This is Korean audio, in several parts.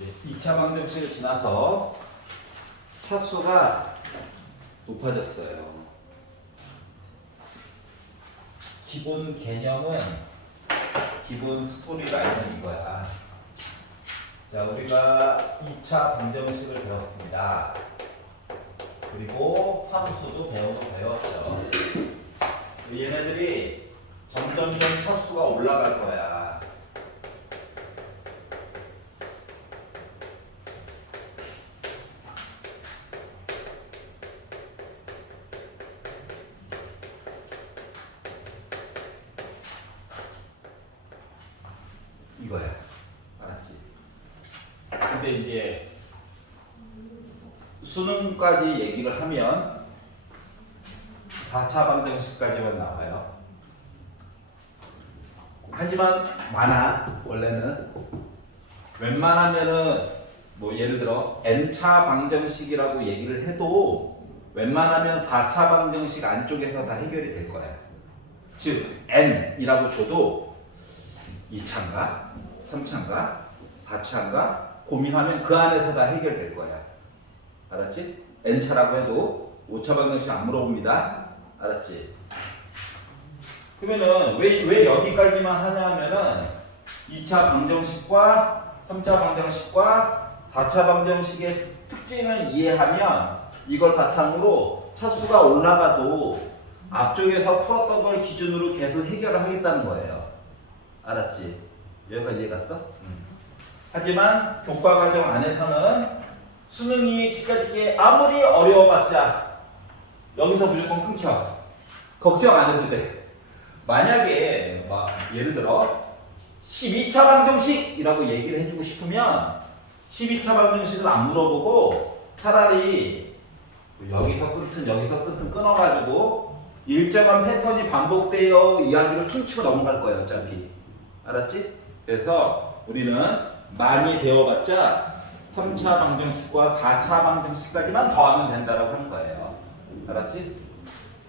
이제 2차 방정식을 지나서 차수가 높아졌어요. 기본 개념은 기본 스토리 라인은 이거야. 자, 우리가 2차 방정식을 배웠습니다. 그리고 함수도 배웠죠. 얘네들이 점점점 차수가 올라갈 거야. 이거야. 알았지? 근데 이제 수능까지 얘기를 하면 4차 방정식까지만 나와요. 하지만 많아. 원래는 웬만하면은 뭐 예를 들어 n차 방정식이라고 얘기를 해도 웬만하면 4차 방정식 안쪽에서 다 해결이 될 거야. 즉 n이라고 줘도 2차인가 3차인가 4차인가 고민하면 그 안에서 다 해결될 거야. 알았지? n차라고 해도 5차 방정식 안 물어봅니다. 알았지? 그러면은 왜 여기까지만 하냐면은 2차 방정식과 3차 방정식과 4차 방정식의 특징을 이해하면 이걸 바탕으로 차수가 올라가도 앞쪽에서 풀었던 걸 기준으로 계속 해결을 하겠다는 거예요. 알았지? 여기까지 이해갔어? 하지만 교과과정 안에서는 수능이 치까짓게 아무리 어려워봤자 여기서 무조건 끊겨. 걱정 안 해도 돼. 만약에 막 예를 들어 12차 방정식이라고 얘기를 해주고 싶으면 12차 방정식을 안 물어보고 차라리 여기서 끊든 끊어가지고 일정한 패턴이 반복되어 이야기를 퉁치고 넘어갈 거예요. 어차피. 알았지? 그래서 우리는 많이 배워봤자 3차 방정식과 4차 방정식까지만 더하면 된다라고 하는 거예요. 알았지?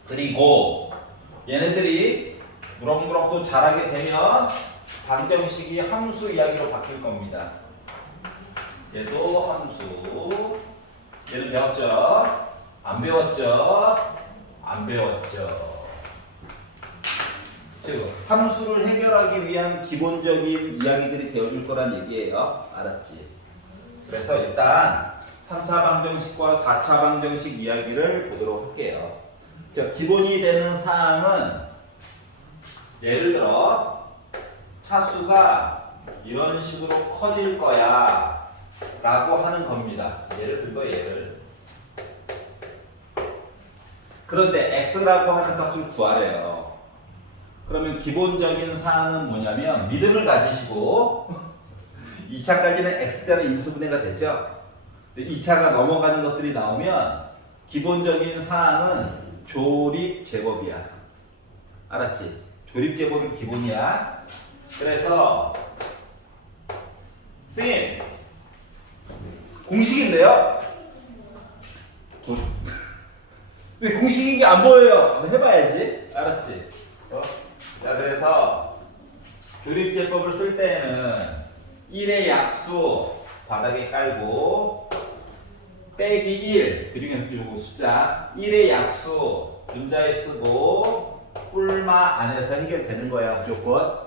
그리고 얘네들이 무럭무럭 또 잘하게 되면 방정식이 함수 이야기로 바뀔 겁니다. 얘도 함수. 얘는 배웠죠? 안 배웠죠? 안 배웠죠? 즉 함수를 해결하기 위한 기본적인 이야기들이 되어줄 거란 얘기예요. 알았지? 그래서 일단 3차 방정식과 4차 방정식 이야기를 보도록 할게요. 자, 기본이 되는 사항은 예를 들어 차수가 이런 식으로 커질 거야 라고 하는 겁니다. 예를 들어 얘를. 그런데 x라고 하는 값을 구하래요. 그러면 기본적인 사항은 뭐냐면 믿음을 가지시고 2차까지는 x자는 인수분해가 됐죠. 2차가 넘어가는 것들이 나오면 기본적인 사항은 조립 제곱이야. 알았지? 조립 제곱이 기본이야. 그래서 선생님 공식인데요? 굿. 근데 공식이 안 보여요. 한번 해봐야지. 알았지? 자, 그래서 조립 제곱을 쓸 때에는 1의 약수 바닥에 깔고 빼기 1, 그 중에서 요거 숫자 1의 약수 분자에 쓰고 뿔마 안에서 해결되는 거야 무조건.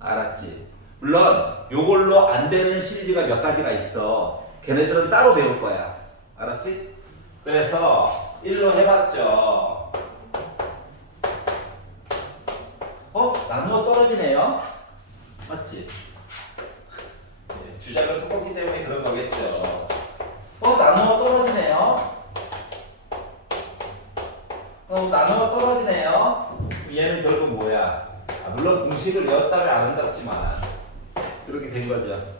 알았지? 물론 요걸로 안 되는 시리즈가 몇 가지가 있어. 걔네들은 따로 배울 거야. 알았지? 그래서 1로 해봤죠. 나누어 떨어지네요. 맞지? 주작을 섞었기 때문에 그런 거겠죠. 나누어 떨어지네요. 나누어 떨어지네요. 얘는 결국 뭐야? 물론 공식을 외웠다면 아름답지만 이렇게 된 거죠.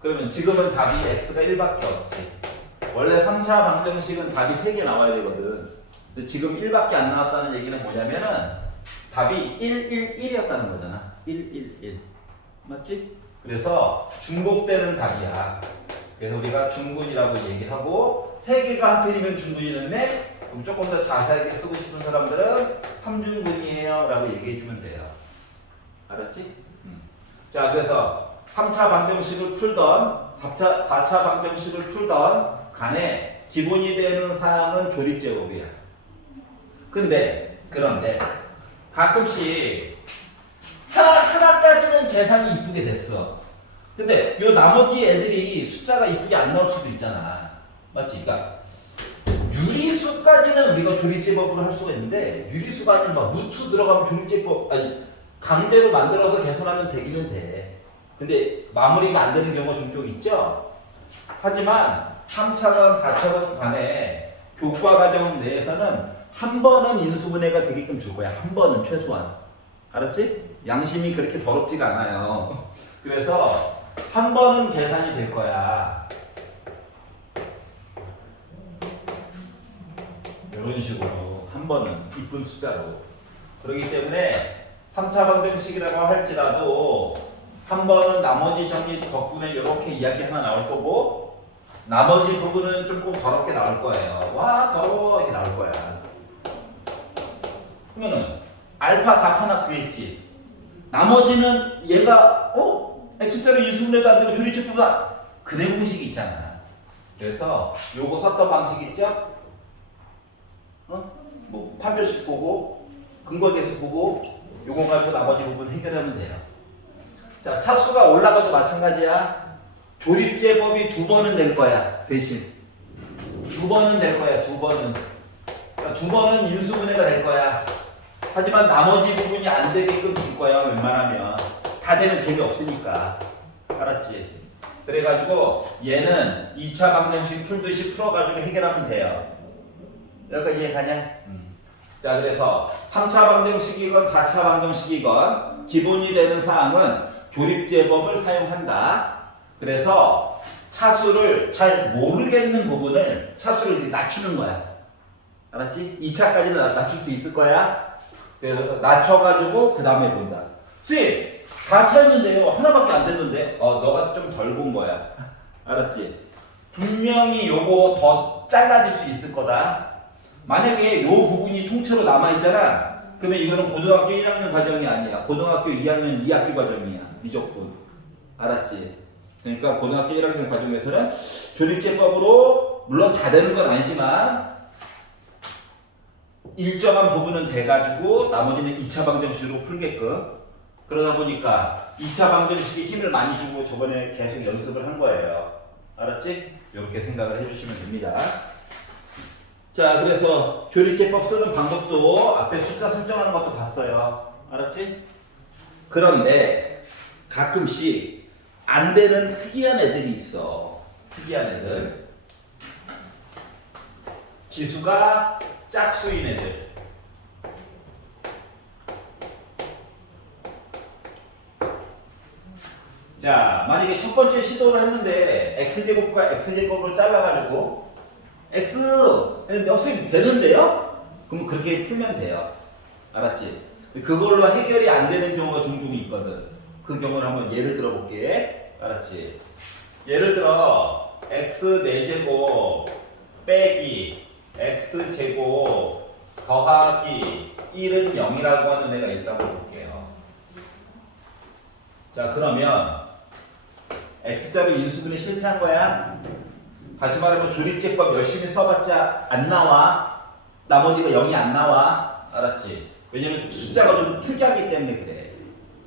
그러면 지금은 답이 x가 1밖에 없지. 원래 3차 방정식은 답이 3개 나와야 되거든. 근데 지금 1밖에 안 나왔다는 얘기는 뭐냐면은 답이 1, 1, 1이었다는 거잖아. 1, 1, 1. 맞지? 그래서 중복되는 답이야. 그래서 우리가 중군이라고 얘기하고 3개가 하필이면 중군이는데 그럼 조금 더 자세하게 쓰고 싶은 사람들은 3중군이에요 라고 얘기해 주면 돼요. 알았지? 자, 그래서 3차 방정식을 풀던 4차 방정식을 풀던 간에 기본이 되는 사항은 조립제곱이야. 그런데 가끔씩 하나까지는 계산이 이쁘게 됐어. 근데 요 나머지 애들이 숫자가 이쁘게 안 나올 수도 있잖아. 맞지? 그러니까 유리수까지는 우리가 조립제법으로 할 수가 있는데 유리수가 아니면 막 루트 들어가면 조립제법 아니 강제로 만들어서 계산하면 되기는 돼. 근데 마무리가 안 되는 경우가 종종 있죠. 하지만 3차관, 4차관 간에 교과 과정 내에서는 한 번은 인수분해가 되게끔 줄 거야. 한 번은 최소한. 알았지? 양심이 그렇게 더럽지가 않아요. 그래서 한 번은 계산이 될 거야. 이런 식으로 한 번은 이쁜 숫자로. 그렇기 때문에 3차 방정식이라고 할지라도 한 번은 나머지 정리 덕분에 이렇게 이야기 하나 나올 거고 나머지 부분은 조금 더럽게 나올 거예요. 와 더러워 이렇게 나올 거야. 그러면은 알파 답 하나 구했지. 나머지는 얘가 x자로 인수분해도 안 되고 조립제법이다. 근해 공식이 있잖아. 그래서 요거 썼던 방식 있죠? 뭐 판별식 보고 근거계수 보고 요거 가지고 나머지 부분 해결하면 돼요. 자, 차수가 올라가도 마찬가지야. 조립제법이 2번은 될 거야. 대신 2번은 될 거야. 2번은. 그러니까 2번은 인수분해가 될 거야. 하지만 나머지 부분이 안 되게끔 줄 거야. 웬만하면. 다 되면 재미없으니까. 알았지? 그래가지고 얘는 2차 방정식 풀듯이 풀어가지고 해결하면 돼요. 여기까지 이해가냐? 자, 그래서 3차 방정식이건 4차 방정식이건 기본이 되는 사항은 조립제법을 사용한다. 그래서 차수를 잘 모르겠는 부분을 차수를 이제 낮추는 거야. 알았지? 2차까지는 낮출 수 있을 거야. 그래서 낮춰가지고 그 다음에 본다. 수입 4차였는데요. 하나밖에 안 됐는데 너가 좀 덜 본 거야. 알았지? 분명히 요거 더 잘라질 수 있을 거다. 만약에 요 부분이 통째로 남아있잖아. 그러면 이거는 고등학교 1학년 과정이 아니야. 고등학교 2학년 2학기 과정이야. 무조건. 알았지? 그러니까 고등학교 1학년 과정에서는 조립제법으로 물론 다 되는 건 아니지만 일정한 부분은 돼가지고 나머지는 2차 방정식으로 풀게끔. 그러다 보니까 2차 방정식에 힘을 많이 주고 저번에 계속 연습을 한 거예요. 알았지? 이렇게 생각을 해주시면 됩니다. 자, 그래서 조립제법 쓰는 방법도 앞에 숫자 설정하는 것도 봤어요. 알았지? 그런데 가끔씩 안 되는 특이한 애들이 있어. 특이한 애들. 지수가 짝수인 애들. 자, 만약에 첫 번째 시도를 했는데 x제곱과 x제곱을 잘라가지고 x 선생님 되는데요? 그럼 그렇게 풀면 돼요. 알았지? 그걸로 해결이 안 되는 경우가 종종 있거든. 그 경우를 한번 예를 들어 볼게. 알았지? 예를 들어 x 4제곱 빼기 x제곱 더하기 1은 0이라고 하는 애가 있다고 볼게요. 자, 그러면 x자로 인수분해 실패한 거야. 다시 말하면 조립제법 열심히 써봤자 안 나와. 나머지가 0이 안 나와. 알았지? 왜냐면 숫자가 좀 특이하기 때문에 그래.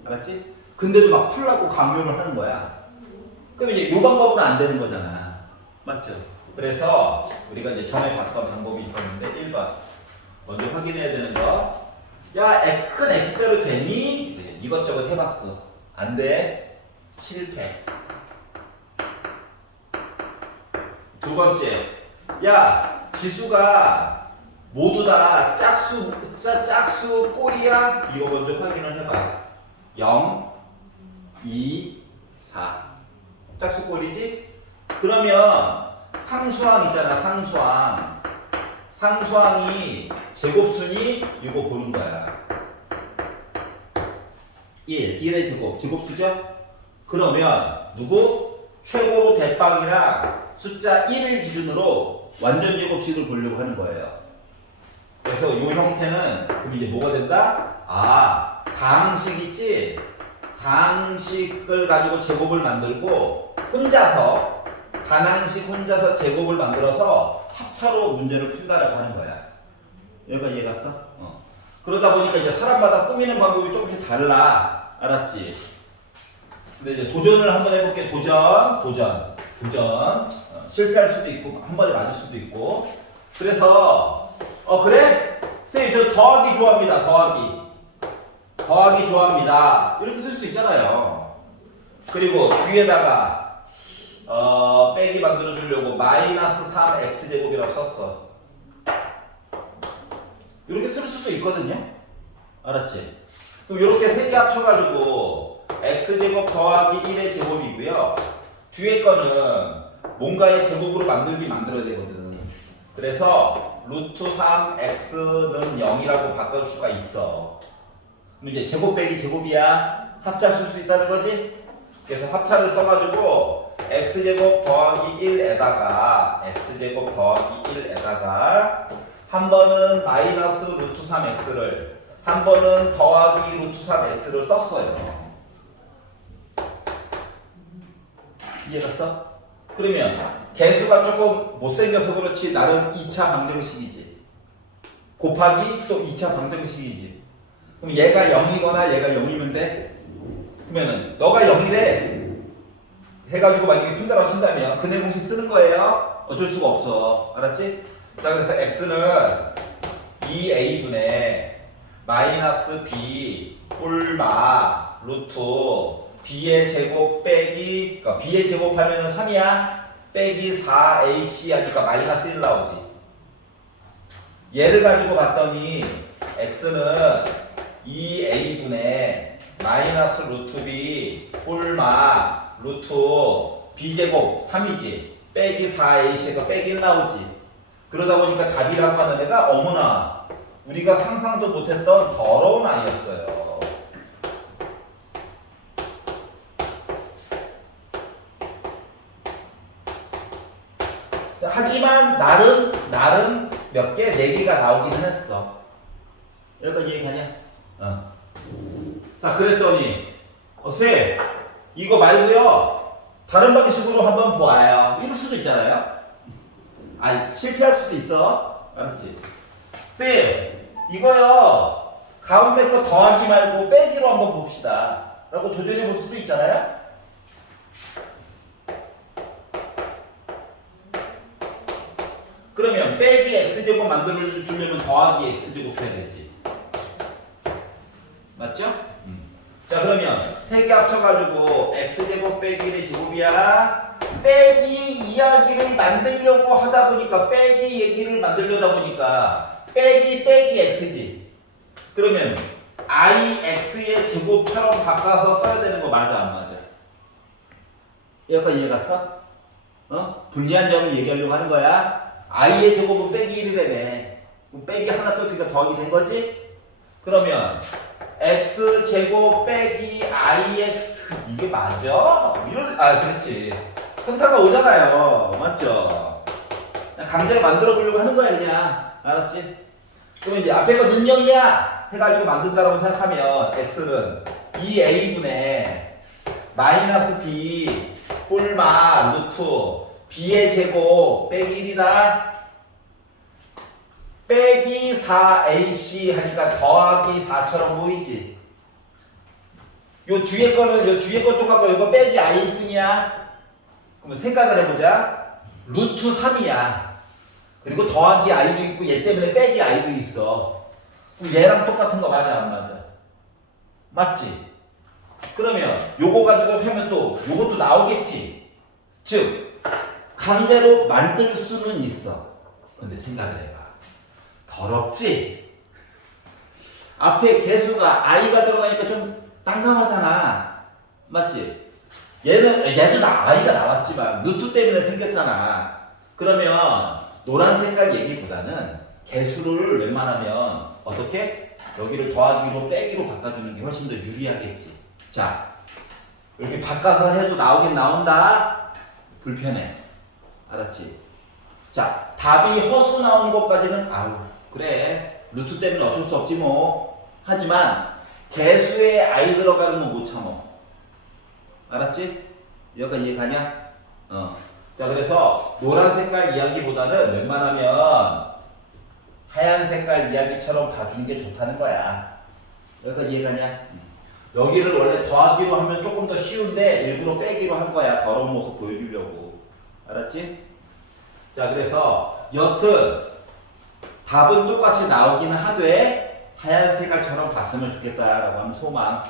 알았지? 근데도 막 풀라고 강요를 하는 거야. 그럼 이제 이 방법은 안 되는 거잖아. 맞죠? 그래서 우리가 이제 전에 봤던 방법이 있었는데 1번 먼저 확인해야 되는 거. 야, 큰 x자로 되니? 이것저것 해봤어. 안 돼. 실패. 두 번째, 야, 지수가 모두 다 짝수 꼴이야? 이거 먼저 확인을 해봐. 0, 2, 4. 짝수 꼴이지? 그러면 상수항 있잖아, 상수항. 상수항이 제곱수니? 이거 보는 거야. 1의 제곱수죠? 그러면 누구? 최고 대빵이랑 숫자 1을 기준으로 완전 제곱식을 보려고 하는 거예요. 그래서 이 형태는 그럼 이제 뭐가 된다? 아, 다항식 있지? 다항식을 가지고 제곱을 만들고 혼자서 단항식 혼자서 제곱을 만들어서 합차로 문제를 푼다라고 하는 거야. 여기가 이해 갔어? 그러다 보니까 이제 사람마다 꾸미는 방법이 조금씩 달라. 알았지? 근데 이제 도전을 한번 해볼게. 도전. 실패할 수도 있고 한 번에 맞을 수도 있고. 그래서 그래? 선생님 저 더하기 좋아합니다. 더하기 좋아합니다. 이렇게 쓸 수 있잖아요. 그리고 뒤에다가 빼기 만들어 주려고 마이너스 3x제곱이라고 썼어. 이렇게 쓸 수도 있거든요. 알았지? 그럼 이렇게 세 개 합쳐가지고 x제곱 더하기 1의 제곱이고요. 뒤에 거는 뭔가의 제곱으로 만들어야 되거든. 그래서 루트 3x는 0이라고 바꿀 수가 있어. 그럼 이제 제곱 빼기 제곱이야. 합차 쓸 수 있다는 거지? 그래서 합차를 써가지고 x제곱 더하기 1에다가 한 번은 마이너스 루트 3x를 한 번은 더하기 루트 3x를 썼어요. 이해갔어? 그러면 개수가 조금 못생겨서 그렇지 나름 2차 방정식이지. 곱하기 또 2차 방정식이지. 그럼 얘가 0이거나 얘가 0이면 돼? 그러면은 너가 0이래 해가지고 만약에 푼다라고 친다면 근해 공식 쓰는 거예요. 어쩔 수가 없어. 알았지? 자 그래서 x는 2a분의 마이너스 b 뿔마 루트 b의 제곱 빼기 그러니까 b의 제곱하면은 3이야 빼기 4ac 하니까 마이너스 1 나오지. 얘를 가지고 봤더니 x는 2a분의 마이너스 루트 b 뿔마 루트 b제곱 3이지 빼기 4ac가 빼기 1 나오지. 그러다 보니까 답이라고 하는 애가 어머나 우리가 상상도 못했던 더러운 아이였어요. 하지만 나름 몇 개, 4개가 나오기는 했어. 여기까지 얘기하냐? 자, 그랬더니 쌤, 이거 말고요 다른 방식으로 한번 보아요. 이럴 수도 있잖아요. 실패할 수도 있어. 알았지? 쌤, 이거요 가운데 거 더하기 말고 빼기로 한번 봅시다 라고 도전해 볼 수도 있잖아요. 그러면 빼기 x제곱 만들어주려면 더하기 x제곱 해야 되지. 맞죠? 자 그러면 세 개 합쳐가지고 x제곱 빼기 1의 제곱이야. 빼기 이야기를 만들려고 하다 보니까 빼기 얘기를 만들려다 보니까 빼기 x지. 그러면 ix의 제곱처럼 바꿔서 써야 되는 거 맞아 안 맞아? 여기까지 이해 갔어? 불리한 점을 얘기하려고 하는 거야. i의 제곱은 빼기 1이라며. 빼기 하나 떴으니까 더하기 된 거지? 그러면 x제곱 빼기 ix 이게 맞아? 그렇지. 현타가 오잖아요. 맞죠? 그냥 강제로 만들어 보려고 하는 거야 그냥. 알았지? 그러면 이제 앞에 거 능력이야 해가지고 만든다라고 생각하면 x는 2a분의 마이너스 b 뿔마 루트 b의 제곱 빼기 1이다. 빼기 4ac 하니까 더하기 4처럼 보이지? 요 뒤에 거 똑같고 이거 빼기 i일 뿐이야. 그러면 생각을 해보자. 루트 3이야. 그리고 더하기 i도 있고 얘 때문에 빼기 i도 있어. 그럼 얘랑 똑같은 거 맞아 안 맞아? 맞지? 그러면 요거 가지고 하면 또 요것도 나오겠지. 즉 강제로 만들 수는 있어. 근데 생각을 해봐. 더럽지? 앞에 개수가 i가 들어가니까 좀 깜깜하잖아. 맞지? 얘도 i가 나왔지만 루트 때문에 생겼잖아. 그러면 노란 색깔 얘기보다는 개수를 웬만하면 어떻게? 여기를 더하기로 빼기로 바꿔주는 게 훨씬 더 유리하겠지. 자, 이렇게 바꿔서 해도 나오긴 나온다. 불편해. 알았지? 자, 답이 허수 나온 것까지는 그래 루트 때문에 어쩔 수 없지 뭐. 하지만 개수에 i 들어가는 건 못 참어. 알았지? 여기까지 이해가냐? 자, 그래서 노란 색깔 이야기보다는 웬만하면 하얀 색깔 이야기처럼 봐주는 게 좋다는 거야. 여기까지 이해가냐? 여기를 원래 더하기로 하면 조금 더 쉬운데 일부러 빼기로 한 거야. 더러운 모습 보여주려고. 알았지? 자, 그래서 여튼 답은 똑같이 나오기는 하되 하얀 색깔처럼 봤으면 좋겠다라고 하는 소망.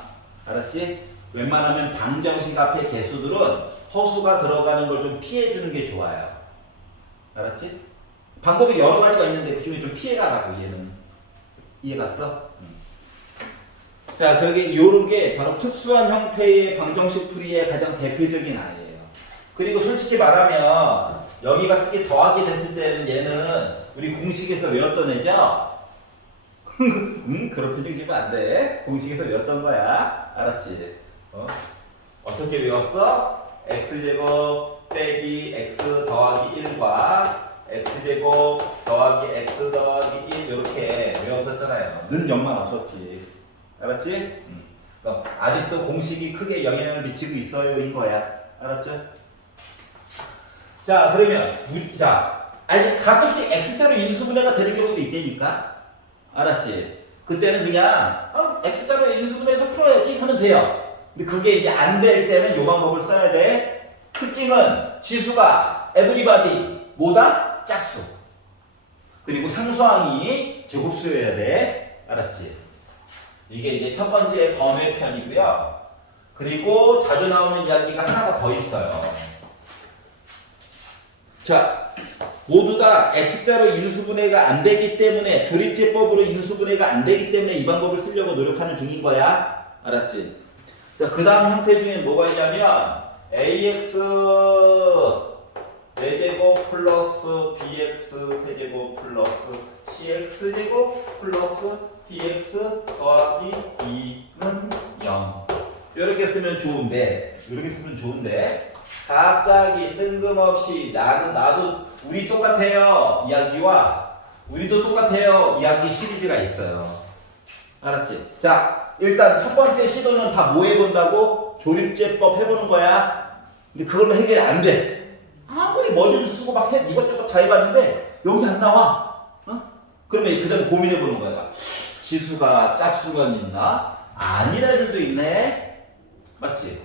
알았지? 웬만하면 방정식 앞에 개수들은 허수가 들어가는 걸 좀 피해주는 게 좋아요. 알았지? 방법이 여러 가지가 있는데 그 중에 좀 피해가라고 얘는. 이해갔어? 자, 그러게 요런 게 바로 특수한 형태의 방정식 풀이의 가장 대표적인 아이예요. 그리고 솔직히 말하면 여기가 특히 더하기 됐을 때는 얘는 우리 공식에서 외웠던 애죠? 그런 표정 지면 안 돼. 공식에서 외웠던 거야. 알았지? 어떻게 외웠어? x제곱 빼기 x 더하기 1과 x제곱 더하기 x 더하기 1 이렇게 외웠었잖아요. 는 0만 없었지. 알았지? 그러니까 아직도 공식이 크게 영향을 미치고 있어요인 거야. 알았죠? 자, 그러면 자, 아직 가끔씩 x자로 인수분해가 되는 경우도 있다니까. 알았지? 그때는 그냥 x자로 인수분해해서 풀어야지 하면 돼요. 근데 그게 이제 안 될 때는 이 방법을 써야 돼. 특징은 지수가 everybody 뭐다? 짝수. 그리고 상수항이 제곱수여야 돼. 알았지? 이게 이제 첫 번째 범위편이고요. 그리고 자주 나오는 이야기가 하나가 더 있어요. 자, 모두 다 x자로 인수분해가 안 되기 때문에 조립제법으로 인수분해가 안 되기 때문에 이 방법을 쓰려고 노력하는 중인 거야. 알았지? 자, 그 다음 형태 중에 뭐가 있냐면 ax 4제곱 플러스 bx 세제곱 플러스 cx제곱 플러스 dx 더하기 2는 0 이렇게 쓰면 좋은데 갑자기 뜬금없이 나도 우리 똑같아요 이야기와 우리도 똑같아요 이야기 시리즈가 있어요. 알았지? 자, 일단 첫 번째 시도는 다 뭐 해본다고? 조립제법 해보는 거야. 근데 그걸로 해결이 안 돼. 아무리 머리를 쓰고 막 이것저것 다 해봤는데 여기 안 나와. 그러면 그 다음에 고민해보는 거야. 지수가 짝수가 있나? 아닌 애들도 있네. 맞지?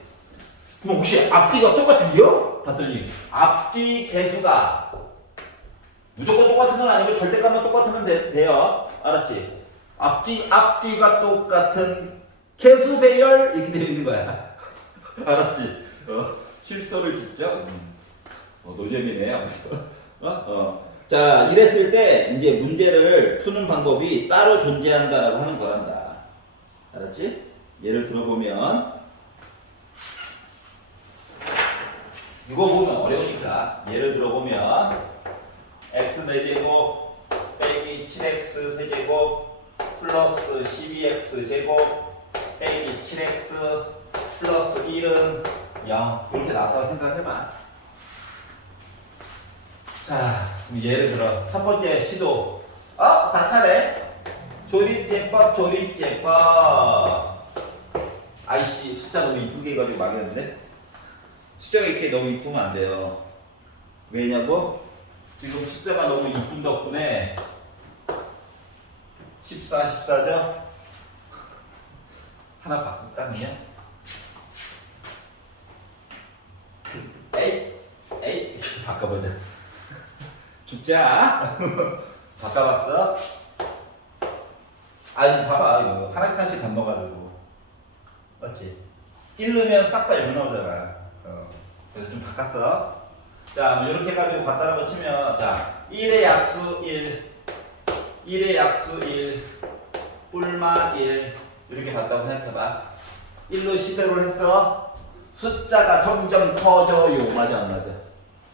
그럼 혹시 앞뒤가 똑같은데요? 봤더니 앞뒤 개수가 무조건 똑같은 건 아니고 절대값만 똑같으면 돼요. 알았지? 앞뒤가 똑같은 개수 배열 이렇게 되어 있는 거야. 알았지? 실소를 짓죠? 노잼이네. 자, 이랬을 때 이제 문제를 푸는 방법이 따로 존재한다라고 하는 거란다. 알았지? 예를 들어보면 이거 보면 어려우니까 예를 들어보면 x 4제곱 빼기 7x 세제곱 플러스 12x 제곱 빼기 7x 플러스 1은 0 이렇게 나왔다고 생각해봐. 자, 예를 들어 첫 번째 시도 4차례 조립제법 아이씨 숫자 너무 이쁘게 해가지고 망했는데 숫자가 이렇게 너무 이쁘면 안 돼요. 왜냐고? 지금 숫자가 너무 이쁜 덕분에 14죠? 하나 바꿀까 그냥? 에이 바꿔보자. 죽자. 바꿔봤어? 아니 봐봐 이거 하나씩 건너가지고 맞지? 1 넣으면 싹 다 0 나오잖아. 그래서 좀 바꿨어. 자, 이렇게 해가지고 갖다라고 치면 자 1의 약수 1의 약수 1 뿔마 1 이렇게 갔다고 생각해봐. 1로 시대로 했어. 숫자가 점점 커져요. 맞아 안 맞아?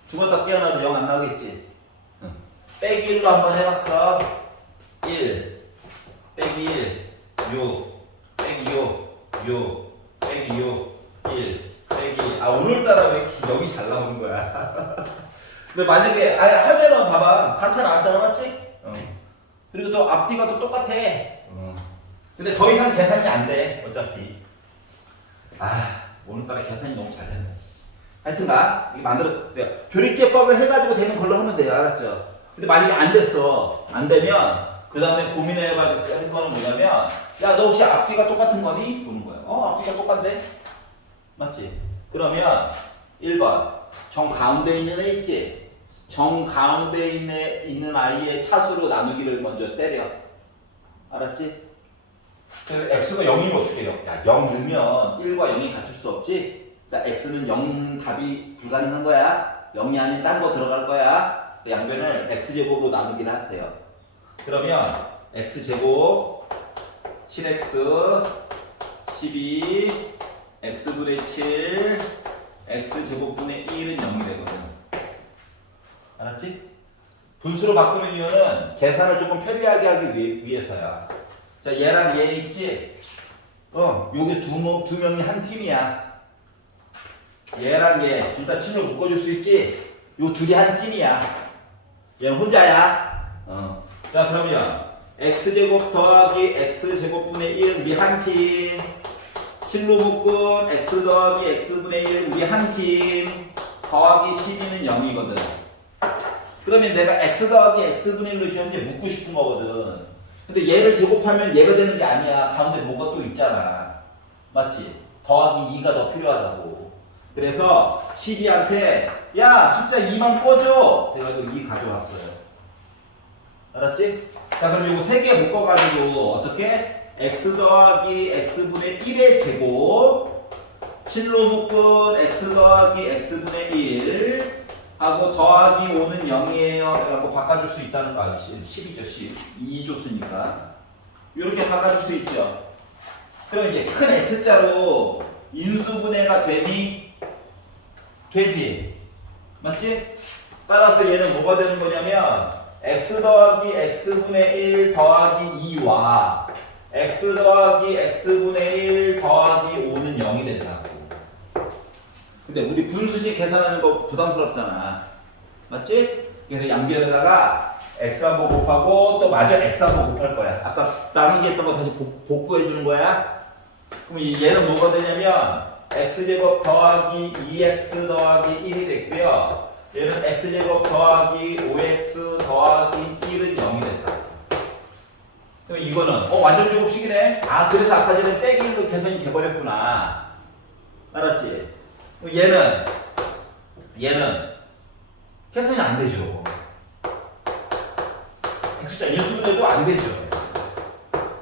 죽었다 깨어나도 0 안 나오겠지? 빼기 1로 한번 해봤어. 1 빼기 1 6 빼기 6 빼기 6 1 빼기 오늘따라 왜 이렇게 0이 잘 나오는 거야? 근데 만약에 하면은 봐봐 4차는 안 잘라봤지? 그리고 또 앞뒤가 또 똑같아. 근데 더 이상 계산이 안 돼 어차피. 오늘따라 계산이 너무 잘 된다. 하여튼가 이게 만들었대요. 조립제법을 해가지고 되는 걸로 하면 돼요. 알았죠? 근데 만약에 안 됐어. 안 되면 그 다음에 고민해봐야 되는 거는 뭐냐면 야 너 혹시 앞뒤가 똑같은 거니? 보는 거야. 앞뒤가 똑같네? 맞지? 그러면 1번 정 가운데 있는 애 있지? 정 가운데 있는 아이의 차수로 나누기를 먼저 때려. 알았지? 그래서 x가 0이면 어떻게 해요? 야 0 넣으면 1과 0이 같을 수 없지? 그러니까 x는 0은 답이 불가능한 거야. 0이 아닌 딴 거 들어갈 거야. 그 양변을 x제곱으로 나누기를 하세요. 그러면 x제곱 7x 12 x분의 7 x제곱분의 1은 0이 되거든. 알았지? 분수로 바꾸는 이유는 계산을 조금 편리하게 하기 위해서야. 자, 얘랑 얘 있지? 요게 두 명이 한 팀이야. 얘랑 얘 둘 다 7로 묶어줄 수 있지? 요 둘이 한 팀이야. 얘는 혼자야. 자, 그러면 x제곱 더하기 x제곱분의 1 우리 한 팀. 7로 묶은 x 더하기 x분의 1 우리 한 팀. 더하기 12는 0이거든. 그러면 내가 x 더하기 x분의 1로 현재 묶고 싶은 거거든. 근데 얘를 제곱하면 얘가 되는 게 아니야. 가운데 뭐가 또 있잖아. 맞지? 더하기 2가 더 필요하다고. 그래서 12한테 야 숫자 2만 꺼줘. 그래가지고 2 가져왔어요. 알았지? 자 그럼 이거 3개 묶어가지고 어떻게? x 더하기 x분의 1의 제곱 7로 묶은 x 더하기 x분의 1 하고 더하기 5는 0이에요. 라고 바꿔줄 수 있다는 거 알지? 10이죠 10. 2 줬으니까 이렇게 바꿔줄 수 있죠. 그럼 이제 큰 x자로 인수분해가 되니? 되지. 맞지? 따라서 얘는 뭐가 되는 거냐면 x 더하기 x분의 1 더하기 2와 x 더하기 x분의 1 더하기 5는 0이 된다고. 근데 우리 분수식 계산하는 거 부담스럽잖아. 맞지? 그래서 양변에다가 x 한번 곱하고 또 마저 x 한번 곱할 거야. 아까 나누기 했던 거 다시 복구해 주는 거야. 그럼 얘는 뭐가 되냐면 x제곱 더하기 2x 더하기 1이 됐고요. 얘는 x제곱 더하기 5x 더하기 1은 0이 된다. 그럼 이거는 완전 제곱식이네. 그래서 아까 전에 빼기 1로 계산이 돼버렸구나. 알았지? 그럼 얘는 계산이 안 되죠. x자 인수분해도 안 되죠.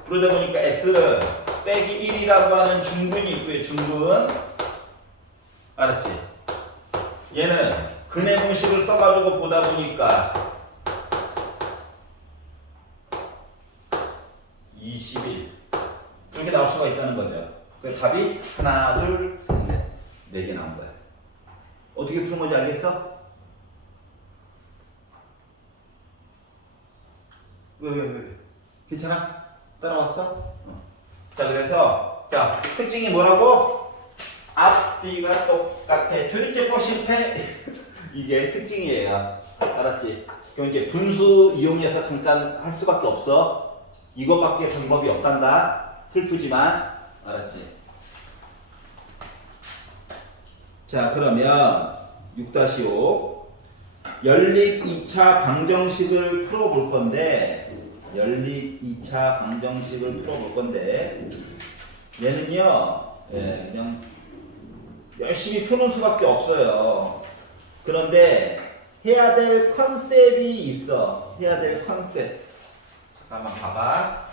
그러다 보니까 x는 빼기 1이라고 하는 중근이 있고요. 중근. 알았지? 얘는 근의 공식을 써가지고 보다 보니까 21 이렇게 나올 수가 있다는 거죠. 그래서 답이 하나, 둘, 셋, 넷 4개 나온 거야. 어떻게 푸는 건지 알겠어? 왜? 괜찮아? 따라왔어? 자, 그래서 자 특징이 뭐라고? 앞뒤가 똑같아. 조립제법 실패. 이게 특징이에요. 알았지? 그럼 이제 분수 이용해서 잠깐 할 수밖에 없어. 이거밖에 방법이 없단다. 슬프지만. 알았지? 자, 그러면 6-5 연립 2차 방정식을 풀어볼 건데 얘는요 그냥 열심히 푸는 수밖에 없어요. 그런데 해야 될 컨셉이 있어. 해야 될 컨셉. 잠깐만 봐봐.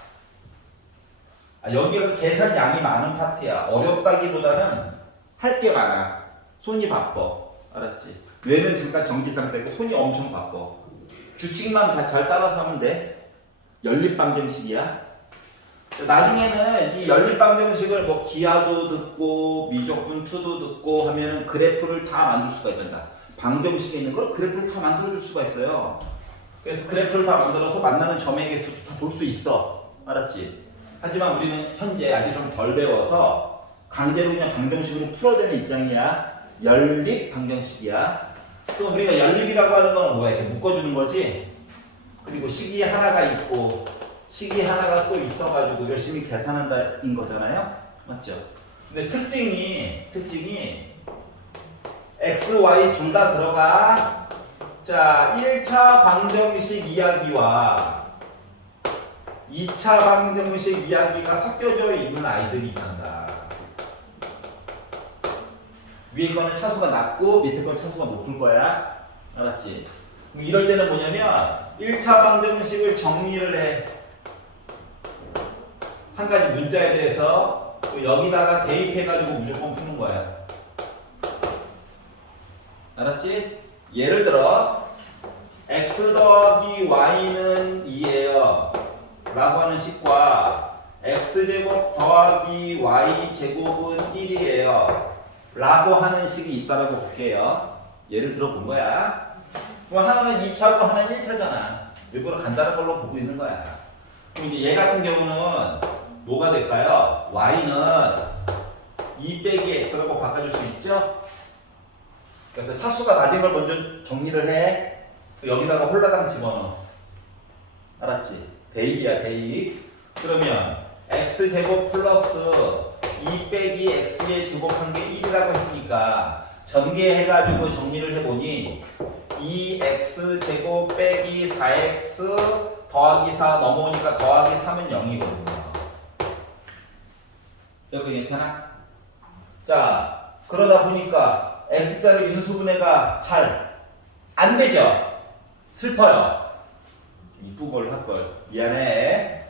여기가 계산 양이 많은 파트야. 어렵다기보다는 할 게 많아. 손이 바빠. 알았지? 뇌는 잠깐 정지 상태고 손이 엄청 바빠. 규칙만 다 잘 따라서 하면 돼. 연립방정식이야. 나중에는 이 연립방정식을 뭐 기하도 듣고 미적분2도 듣고 하면은 그래프를 다 만들 수가 있단다. 방정식에 있는 걸 그래프를 다 만들어줄 수가 있어요. 그래서 그래프를 다 만들어서 만나는 점의 개수 다 볼 수 있어. 알았지? 하지만 우리는 현재 아직 좀 덜 배워서 강제로 그냥 방정식으로 풀어대는 입장이야. 연립 방정식이야. 또 우리가 연립이라고 하는 건 뭐야? 이렇게 묶어주는 거지. 그리고 식이 하나가 있고 식이 하나가 또 있어가지고 열심히 계산한다인 거잖아요. 맞죠? 근데 특징이 x, y 둘 다 들어가. 자, 1차 방정식 이야기와 2차 방정식 이야기가 섞여져 있는 아이들이 있단다. 위에 거는 차수가 낮고 밑에 거는 차수가 높을 거야. 알았지? 그럼 이럴 때는 뭐냐면 1차 방정식을 정리를 해. 한 가지 문자에 대해서 여기다가 대입해가지고 무조건 푸는 거야. 알았지? 예를 들어 x 더하기 y는 2예요 라고 하는 식과 x제곱 더하기 y제곱은 1이에요 라고 하는 식이 있다라고 볼게요. 예를 들어 본 거야. 그럼 하나는 2차고 하나는 1차잖아. 일부러 간단한 걸로 보고 있는 거야. 그럼 이제 얘 같은 경우는 뭐가 될까요? y는 2 빼기 x라고 바꿔줄 수 있죠? 그래서 차수가 낮은 걸 먼저 정리를 해. 여기다가 홀라당 집어넣어. 알았지? 대입이야, 대입. 그러면 x제곱 플러스 2 빼기 x의 제곱한 게 1이라고 했으니까 전개해가지고 정리를 해보니 2x제곱 빼기 4x 더하기 4 넘어오니까 더하기 3은 0이거든요. 여기 괜찮아? 자, 그러다 보니까 x자리 인수분해가 잘 안 되죠? 슬퍼요. 이쁜 걸로 할 걸. 미안해.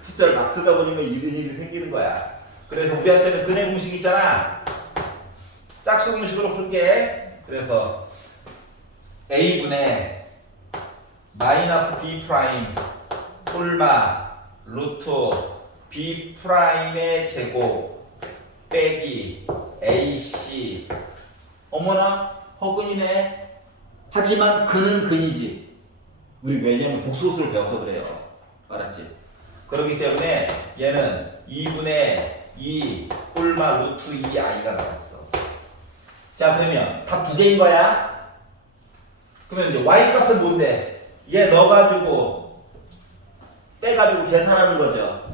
숫자를 막 쓰다 보니까 이런 일이 생기는 거야. 그래서 우리한테는 근해 공식 있잖아. 짝수 공식으로 풀게. 그래서 a분의 마이너스 b 프라임 홀마 루트 b 프라임의 제곱 빼기 ac. 어머나 허근이네. 하지만 근은 근이지. 우리 왜냐면 복소수를 배워서 그래요. 알았지? 그렇기 때문에 얘는 2분의 2 홀마 루트 2i가 나왔어. 자, 그러면 답 두 개인 거야. 그러면 이제 y 값은 뭔데? 얘 넣어가지고 빼가지고 계산하는 거죠.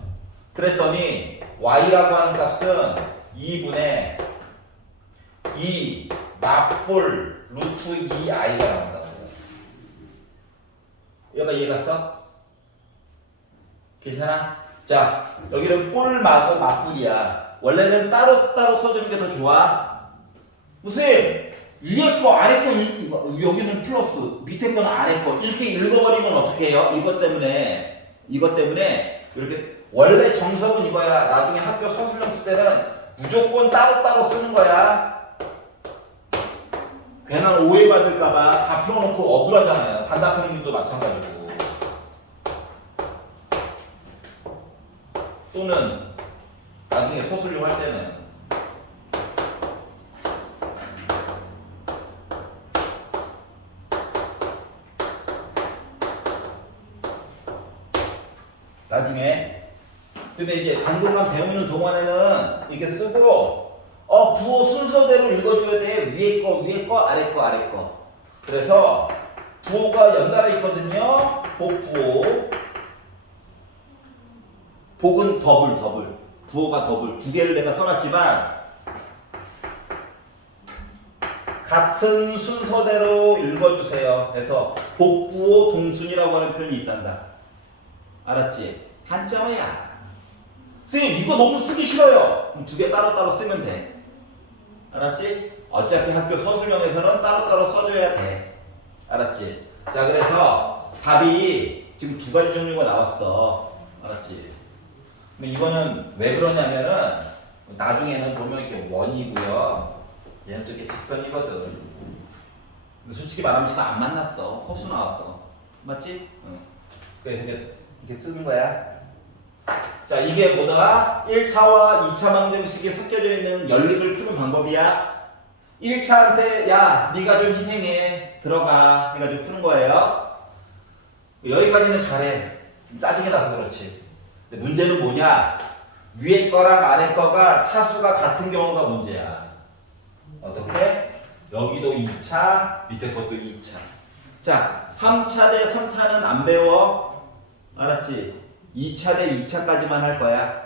그랬더니 y라고 하는 값은 2분의 2 맞불 루트 2i가 나온다고. 여기가 이해갔어? 괜찮아? 자, 여기는 뿔마고 맞불이야. 원래는 따로따로 써주는 게 더 좋아. 무슨 위에 거 아래 거 여기는 플러스 밑에 거는 아래 거 이렇게 읽어버리면 어떻게 해요? 이것 때문에 이렇게 원래 정석은 이거야. 나중에 학교 서술형 쓸 때는 무조건 따로따로 쓰는 거야. 괜한 오해받을까봐 다 풀어놓고 억울하잖아요. 단답형님도 마찬가지고. 또는 나중에 서술용 할 때는 나중에 근데 이제 당분간 배우는 동안에는 이렇게 쓰고 부호 순서대로 읽어줘야 돼. 위에 거, 아래 거. 그래서 부호가 연달아 있거든요. 복부호. 복은 더블. 부호가 더블. 두 개를 내가 써놨지만 같은 순서대로 읽어주세요. 그래서 복부호 동순이라고 하는 표현이 있단다. 알았지? 한자어야. 선생님 이거 너무 쓰기 싫어요. 두 개 따로따로 쓰면 돼. 알았지? 어차피 학교 서술형에서는 따로따로 써줘야 돼. 알았지? 자, 그래서 답이 지금 두 가지 종류가 나왔어. 알았지? 이거는 왜 그러냐면은 나중에는 보면 이렇게 원이고요. 얘는 또 이렇게 직선이거든. 근데 솔직히 말하면 지금 안 만났어. 허수 나와서. 맞지? 응. 그래서 이렇게 쓰는 거야. 자, 이게 뭐다? 1차와 2차 방정식이 섞여져 있는 연립을 푸는 방법이야. 1차한테 야, 네가 좀 희생해. 들어가. 해가지고 푸는 거예요. 여기까지는 잘해. 짜증이 나서 그렇지. 근데 문제는 뭐냐? 위에 거랑 아래 거가 차수가 같은 경우가 문제야. 어떻게? 여기도 2차, 밑에 것도 2차. 자, 3차 대 3차는 안 배워. 알았지? 2차 대 2차까지만 할 거야.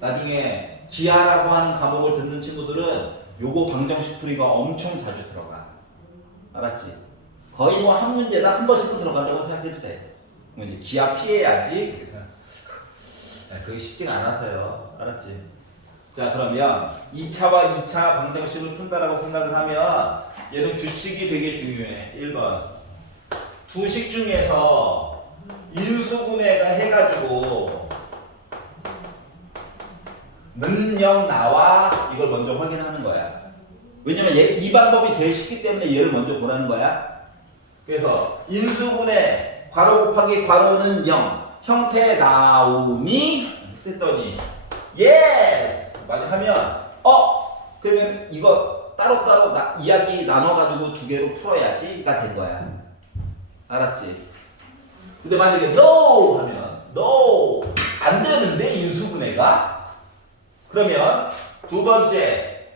나중에 기하라고 하는 과목을 듣는 친구들은 요거 방정식 풀이가 엄청 자주 들어가. 알았지? 거의 뭐 한 문제당 한 번씩은 들어간다고 생각해도 돼. 뭐 이제 기하 피해야지. 그게 쉽지가 않아서요. 알았지? 자, 그러면 2차와 2차 방정식을 푼다라고 생각을 하면 얘는 규칙이 되게 중요해. 1번. 두 식 중에서 인수분해가 해가지고 는 0 나와 이걸 먼저 확인하는 거야. 왜냐면 이 방법이 제일 쉽기 때문에 얘를 먼저 보라는 거야. 그래서 인수분해 괄호 곱하기 괄호는 0 형태 나오니 했더니 예스 맞아 하면 그러면 이거 따로따로 이야기 나눠가지고 두 개로 풀어야지가 된 거야. 알았지? 근데 만약에 no 하면 no 안 되는데 인수분해가 그러면 두 번째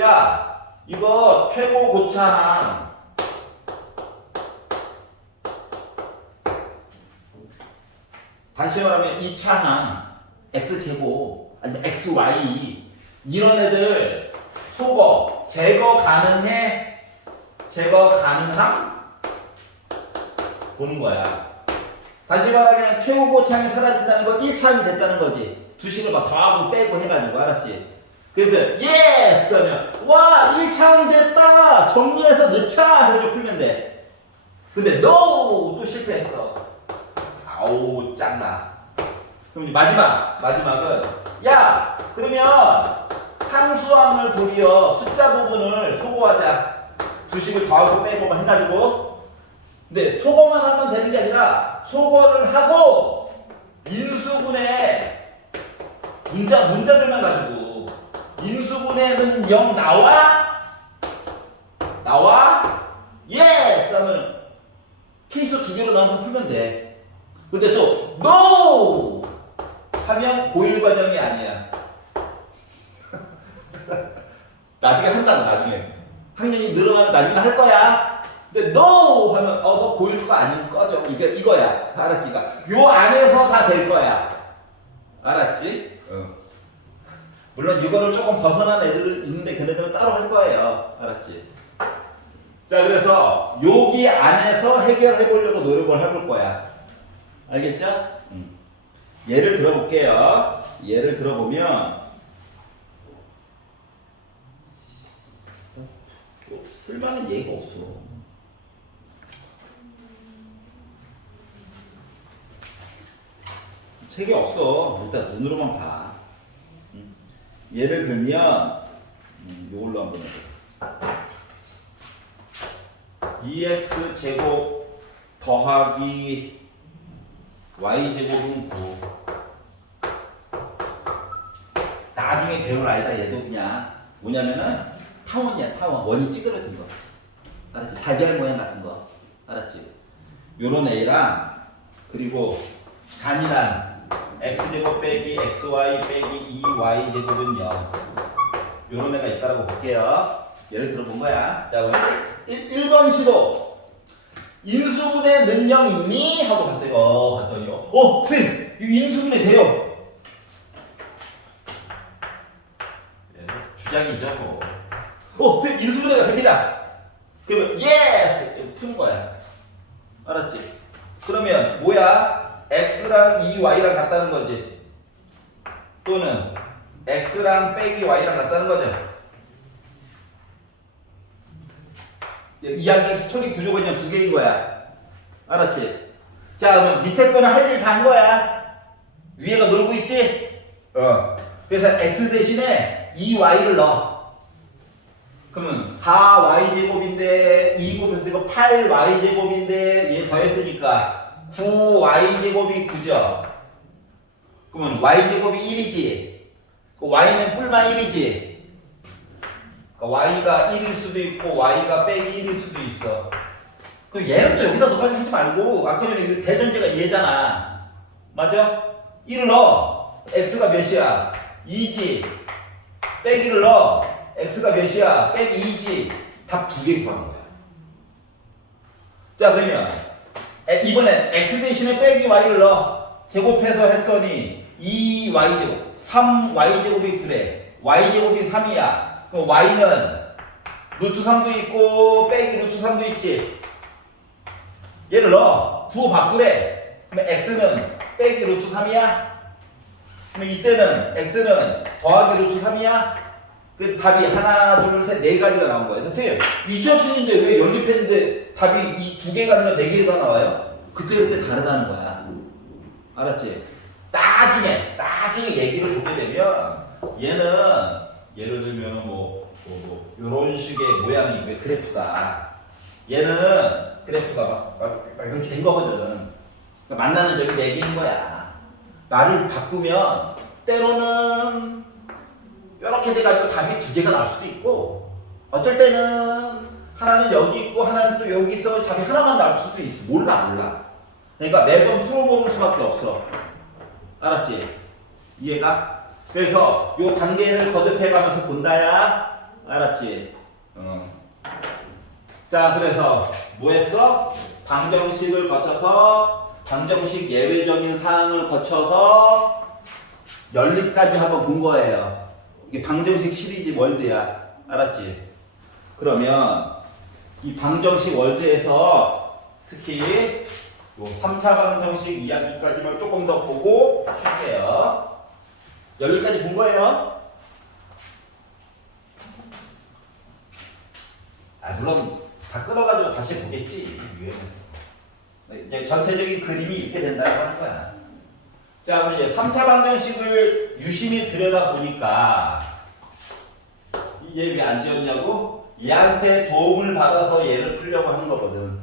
야 이거 최고 고차항 다시 말하면 이 차항 x제곱 아니면 xy 이런 애들 속어 제거 가능해 제거 가능함 보는 거야. 다시 말하면 최고 고차항이 사라진다는 건 1차항이 됐다는 거지. 주식을 막 더하고 빼고 해가지고 알았지? 그래서 예스 하면 와 1차항 됐다 정리해서 넣자 해가지고 풀면 돼. 근데 no 또 실패했어. 아우 짱나. 그럼 마지막은 야 그러면 상수항을 도리어 숫자 부분을 소거하자. 주식을 더하고 빼고만 해가지고 근데 소거만 하면 되는 게 아니라 소거를 하고 인수분해 문자들만 가지고 인수분해는 0 나와 예스 하면 케이스 두 개로 나눠서 풀면 돼. 근데 또 NO 하면 고1 과정이 아니야. 나중에 한다고 나중에 학년이 늘어나면 나중에 할 거야. 근데 NO 하면 너 고1가 아니면 꺼져. 이거야. 알았지? 요 안에서 다 될 거야. 알았지? 물론 이거를 조금 벗어난 애들은 있는데 걔네들은 따로 할 거예요. 알았지? 자 그래서 여기 안에서 해결해 보려고 노력을 해볼 거야. 알겠죠? 예를 들어볼게요. 예를 들어보면 쓸만한 예가 없어. 책이 없어. 일단 눈으로만 봐. 예를 들면 이걸로 한번 해봐. 2x 제곱 더하기 y 제곱은 9. 나중에 배울 아이다. 얘도 그냥 뭐냐면은 타원이야. 타원. 원이 찌그러진 거. 알았지? 달걀 모양 같은 거. 알았지? 요런 애랑 그리고 잔인한 x제곱 빼기 xy 빼기 2y 제곱은 0 요런 애가 있다고 볼게요. 예를 들어 본 거야. 자, 1번 시도 인수분해 능력 있니? 하고 봤더니 선생님 이거 인수분해 돼요. 주장이죠 뭐. 선생님 인수분해가 됩니다. 그러면 예스 푸는 거야. 알았지? 그러면 뭐야? x랑 2y랑 같다는 거지. 또는 x랑 빼기 y랑 같다는 거죠. 이야기 스토리 구조가 그냥 두 개인 거야. 알았지? 자 그러면 밑에 거는 할 일 다 한 거야. 위에가 놀고 있지? 그래서 x 대신에 2y를 넣어. 그러면 4y제곱인데 2 곱해서 이거 8y제곱인데 얘 더했으니까 9y제곱이 9죠. 그러면 y제곱이 1이지. 그 y는 뿔만 1이지. 그러니까 y가 1일 수도 있고 y가 빼기 1일 수도 있어. 그럼 얘는 또 여기다 넣어가지고 하지 말고 아까 전에 대전제가 얘잖아. 맞아? 1을 넣어. x가 몇이야? 2지. 빼기를 넣어. x가 몇이야? 빼기 2지. 답 두 개 구하는 거야. 자 그러면 이번엔 x 대신에 빼기 y를 넣어. 제곱해서 했더니 2y제곱 3y제곱이 그래 y제곱이 3이야. 그럼 y는 루트 3도 있고 빼기 루트 3도 있지. 얘를 넣어 부호 바꾸래. 그러면 x는 빼기 루트 3이야. 그러면 이때는 x는 더하기 루트 3이야. 그래서 답이 하나 둘 셋 네 가지가 나온 거예요. 선생님 2차식인데 왜 연립했는데 답이 이 두 개가 아니라 네 개가 나와요? 그때 다르다는 거야. 알았지? 나중에 얘기를 보게 되면 얘는 예를 들면 요런 식의 모양이 그래프가 얘는 그래프가 막 이렇게 된 거거든. 그러니까 만나는 점이 네 개인 거야. 말을 바꾸면 때로는 이렇게 돼가지고 답이 두 개가 나올 수도 있고 어쩔 때는 하나는 여기 있고 하나는 또 여기 있어 답이 하나만 나올 수도 있어. 몰라. 그러니까 매번 풀어보는 수밖에 없어. 알았지? 이해가? 그래서 요 단계를 거듭해가면서 본다야. 알았지? 자, 그래서 뭐 했어? 방정식을 거쳐서 방정식 예외적인 사항을 거쳐서 연립까지 한번 본 거예요. 이게 방정식 시리즈 월드야. 알았지? 그러면 이 방정식 월드에서 특히 요 3차 방정식 이야기까지만 조금 더 보고 쉴게요. 여기까지 본 거예요. 물론 다 끌어가지고 다시 보겠지. 이제 전체적인 그림이 이렇게 된다고 하는 거야. 자, 그럼 이제 3차 방정식을 유심히 들여다보니까 얘 왜 안 지었냐고? 얘한테 도움을 받아서 얘를 풀려고 하는 거거든.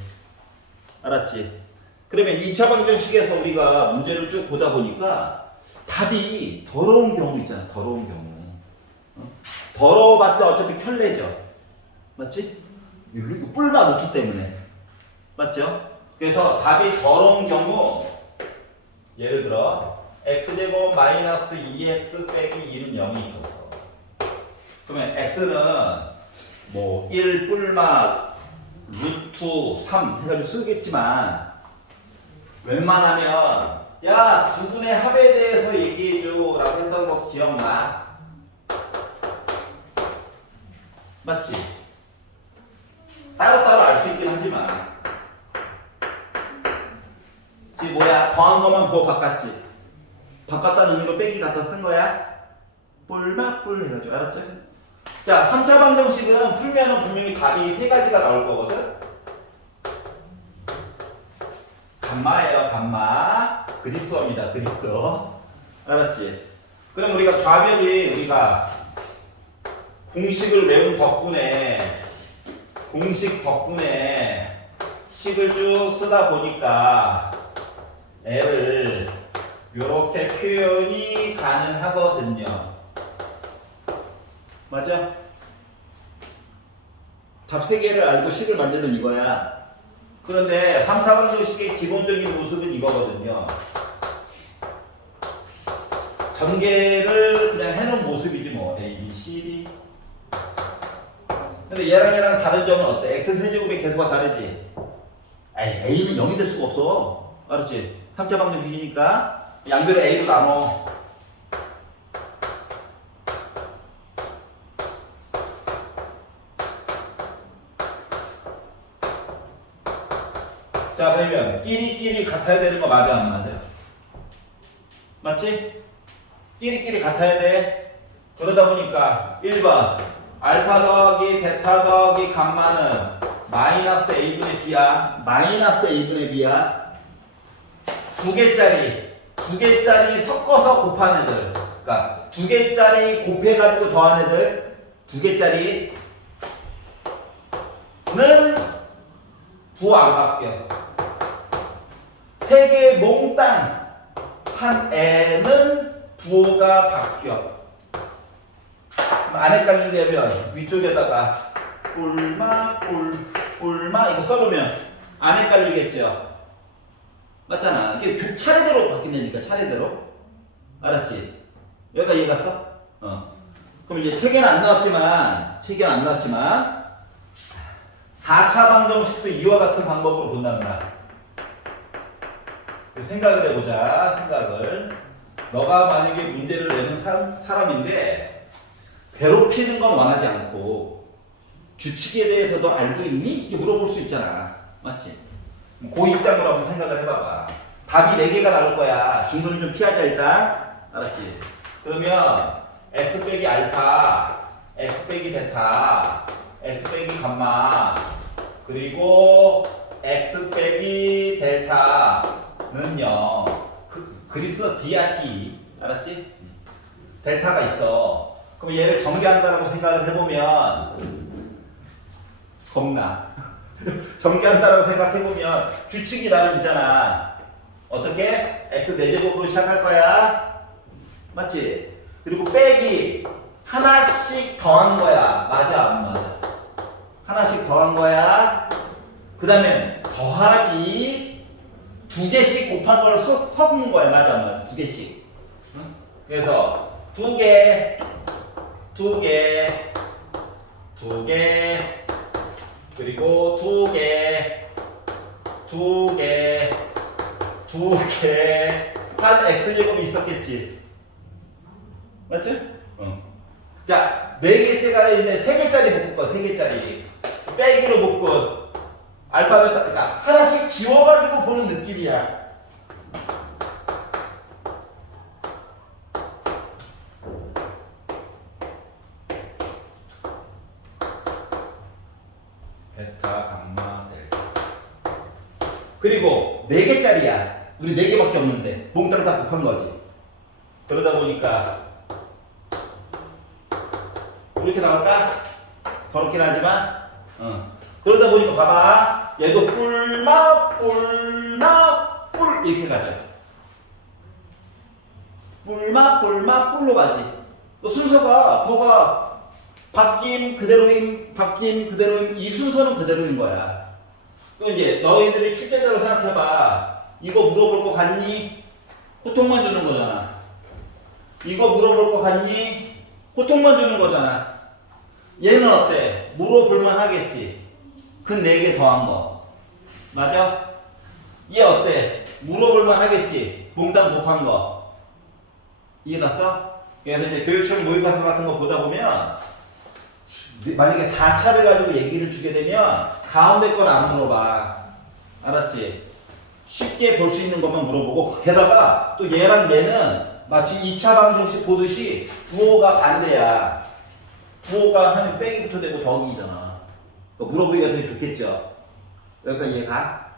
알았지? 그러면 2차 방정식에서 우리가 문제를 쭉 보다 보니까 답이 더러운 경우 있잖아. 더러운 경우. 더러워봤자 어차피 편리해져. 맞지? 이거 뿔마 루트 때문에. 맞죠? 그래서 답이 더러운 경우 예를 들어 x제곱 마이너스 2x 빼기 2는 0이 있어서 그러면 x는 뭐 1 뿔마 루트 3 해가지고 쓰겠지만 웬만하면 야 두분의 합에 대해서 얘기해줘 라고 했던 거 기억나? 맞지? 따로따로 알 수 있긴 하지만 지금 뭐야? 더한 것만 부호 바꿨지? 바꿨다는 의미로 빼기 갖다 쓴 거야? 뿔마 뿔 해가지고 알았죠? 자 3차 방정식은 풀면은 분명히 답이 세 가지가 나올 거거든? 감마예요 감마 그리스어입니다 그리스어 알았지? 그럼 우리가 좌변이 우리가 공식을 외운 덕분에 공식 덕분에 식을 쭉 쓰다 보니까 애를 이렇게 표현이 가능하거든요. 맞아? 답 3개를 알고 식을 만들면 이거야. 그런데 3, 4방정식의 기본적인 모습은 이거거든요. 전개를 그냥 해놓은 모습이지 뭐. A, B, C, D. 근데 얘랑 다른 점은 어때? X 세제곱의 개수가 다르지? A는 0이 될 수가 없어. 알았지? 3차 방정식이니까 양변을 A로 나눠. 자, 그러면 끼리끼리 같아야 되는 거 맞아 안 맞아? 맞지? 끼리끼리 같아야 돼. 그러다 보니까 1번 알파 더하기 베타 더하기 감마는 마이너스 A분의 B야. 마이너스 A분의 B야. 두 개짜리 섞어서 곱한 애들. 그러니까 두 개짜리 곱해가지고 더한 애들. 두 개짜리는 부호 안 바뀌어. 세 개 몽땅 한 애는 부호가 바뀌어. 안 헷갈리려면 위쪽에다가 뿔마 이거 써보면 안 헷갈리겠죠? 맞잖아. 이게 차례대로 바뀐다니까 차례대로. 알았지? 여기까지 이해 갔어? 그럼 이제 책에는 안 나왔지만 4차 방정식도 이와 같은 방법으로 본단다. 생각을 해보자. 생각을. 너가 만약에 문제를 내는 사람인데 괴롭히는 건 원하지 않고 규칙에 대해서도 알고 있니? 이렇게 물어볼 수 있잖아. 맞지? 그 입장으로 한번 생각을 해봐봐. 답이 4개가 나올 거야. 중간을 좀 피하자 일단. 알았지? 그러면 x 빼기 알파, x 빼기 베타, x 빼기 감마, 그리고 x 빼기 델타는요. 그리스 DRT. 알았지? 델타가 있어. 그럼 얘를 전개한다고 생각을 해보면 겁나. 전개한다고 생각해보면 규칙이 나름 있잖아. 어떻게? x 4제곱으로 시작할 거야. 맞지? 그리고 빼기 하나씩 더한 거야. 맞아 안 맞아? 하나씩 더한 거야. 그 다음에 더하기 2개씩 곱한 거를 섞는 거야. 맞아 안 맞아? 2개씩. 응? 그래서 2개, 2개, 2개, 그리고 2개, 2개, 2개 한 x제곱이 있었겠지. 맞지? 자, 4개째가 있는데 3개짜리 묶을 거야. 3개짜리 빼기로 묶은 알파벳, 그러니까 하나씩 지워가지고 보는 느낌이야. 베타, 감마, 델타. 그리고 4개짜리야. 우리 4개밖에 없는데 몽땅 다 곱한 거지. 그러다 보니까 이렇게 나올까? 더럽긴 하지만 그러다 보니까 봐봐. 얘도 뿔마 뿔마 뿔 이렇게 가죠. 뿔마 뿔마 뿔로 가지. 또 순서가 부호가 바뀜 그대로임 바뀜 그대로임 이 순서는 그대로인 거야. 또 이제 너희들이 출제자로 생각해봐. 이거 물어볼 거 같니? 고통만 주는 거잖아. 이거 물어볼 거 같니? 고통만 주는 거잖아. 얘는 어때? 물어볼만 하겠지. 그 4개 더한 거. 맞아? 얘 어때? 물어볼만 하겠지. 몽땅 곱한 거. 이해갔어? 그래서 이제 교육청 모의고사 같은 거 보다 보면 만약에 4차를 가지고 얘기를 주게 되면 가운데 건 안 물어봐. 알았지? 쉽게 볼 수 있는 것만 물어보고 게다가 또 얘랑 얘는 마치 2차 방정식 보듯이 부호가 반대야. 부호가 하면 빼기부터 되고 더하기잖아. 물어보기가 되게 좋겠죠. 여기까지 이해가?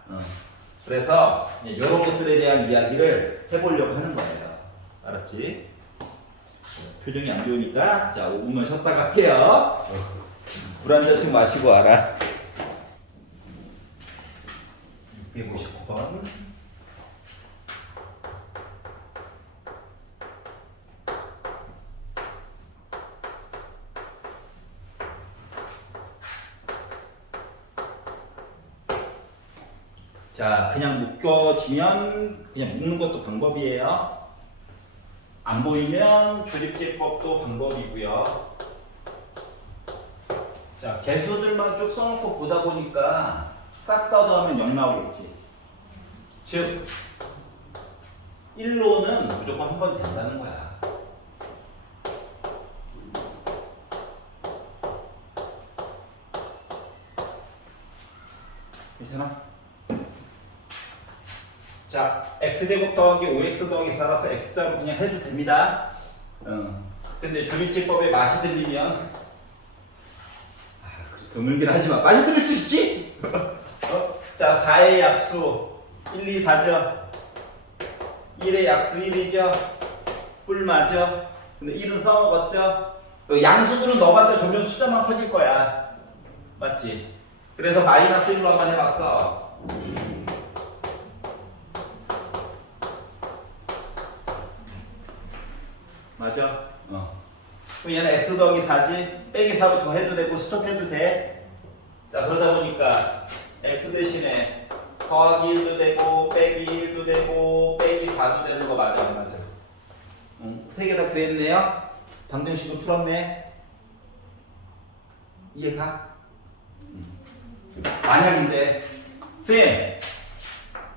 그래서 이런 것들에 대한 이야기를 해보려고 하는 거예요. 알았지? 표정이 안 좋으니까 자 5분만 쉬었다가 할게요. 물 한 잔씩 마시고 와라. 659번. 자, 그냥 묶여지면 그냥 묶는 것도 방법이에요. 안 보이면 조립제법도 방법이고요. 자, 개수들만 쭉 써놓고 보다 보니까 싹 다 더하면 0 나오겠지. 즉 1로는 무조건 한 번 된다는 거야. 괜찮아? 자, x제곱 더하기 5x 더하기 4라서 x자로 그냥 해도 됩니다. 근데 조립제법에 맛이 들리면 드물긴 하지만 맛이 들릴 수 있지? 자, 4의 약수 1, 2, 4죠. 1의 약수 1이죠. 뿔 맞죠? 근데 1은 써먹었죠? 양수들은 넣어봤자 점점 숫자만 커질 거야. 맞지? 그래서 마이너스 1로 한번 해봤어. 맞아? 그럼 얘는 x 더하기 4지? 빼기 4로 더 해도 되고 스톱해도 돼. 자, 그러다 보니까 x 대신에 더하기 1도 되고 빼기 1도 되고 빼기 4도 되는 거 맞아 안 맞아? 세 개 다 구했네요. 방정식을 풀었네. 이해가? 만약인데 쌤,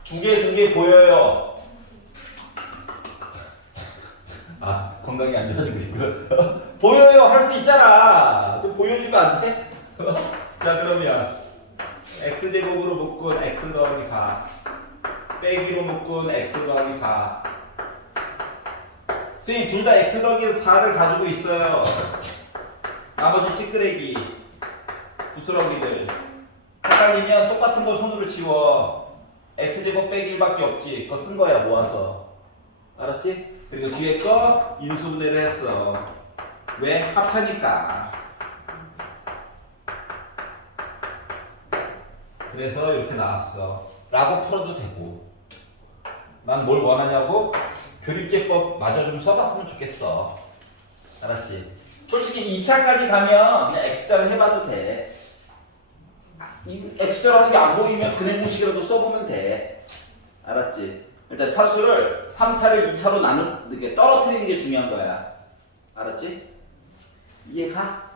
두 개 보여요. 아, 건강이 안 좋아지고 있구나. 보여요. 할 수 있잖아. 좀 보여주면 안 돼? 자, 그러면 x제곱으로 묶은 x 더하기 4 빼기로 묶은 x 더하기 4. 선생님 둘 다 x 더하기 4를 가지고 있어요. 나머지 찌끄레기 부스러기들 헷갈리면 똑같은 거 손으로 지워. x제곱 빼기 1밖에 없지. 그거 쓴 거야 모아서. 알았지? 그리고 뒤에 거 인수분해를 했어. 왜? 합차니까. 그래서 이렇게 나왔어. 라고 풀어도 되고. 난 뭘 원하냐고? 교립제법 마저 좀 써봤으면 좋겠어. 알았지? 솔직히 2차까지 가면 그냥 X자를 해봐도 돼. 이 X자라는 게 안 보이면 근해 공식이라도 써보면 돼. 알았지? 일단 차수를 3차를 2차로 이렇게 떨어뜨리는 게 중요한 거야. 알았지? 이해가?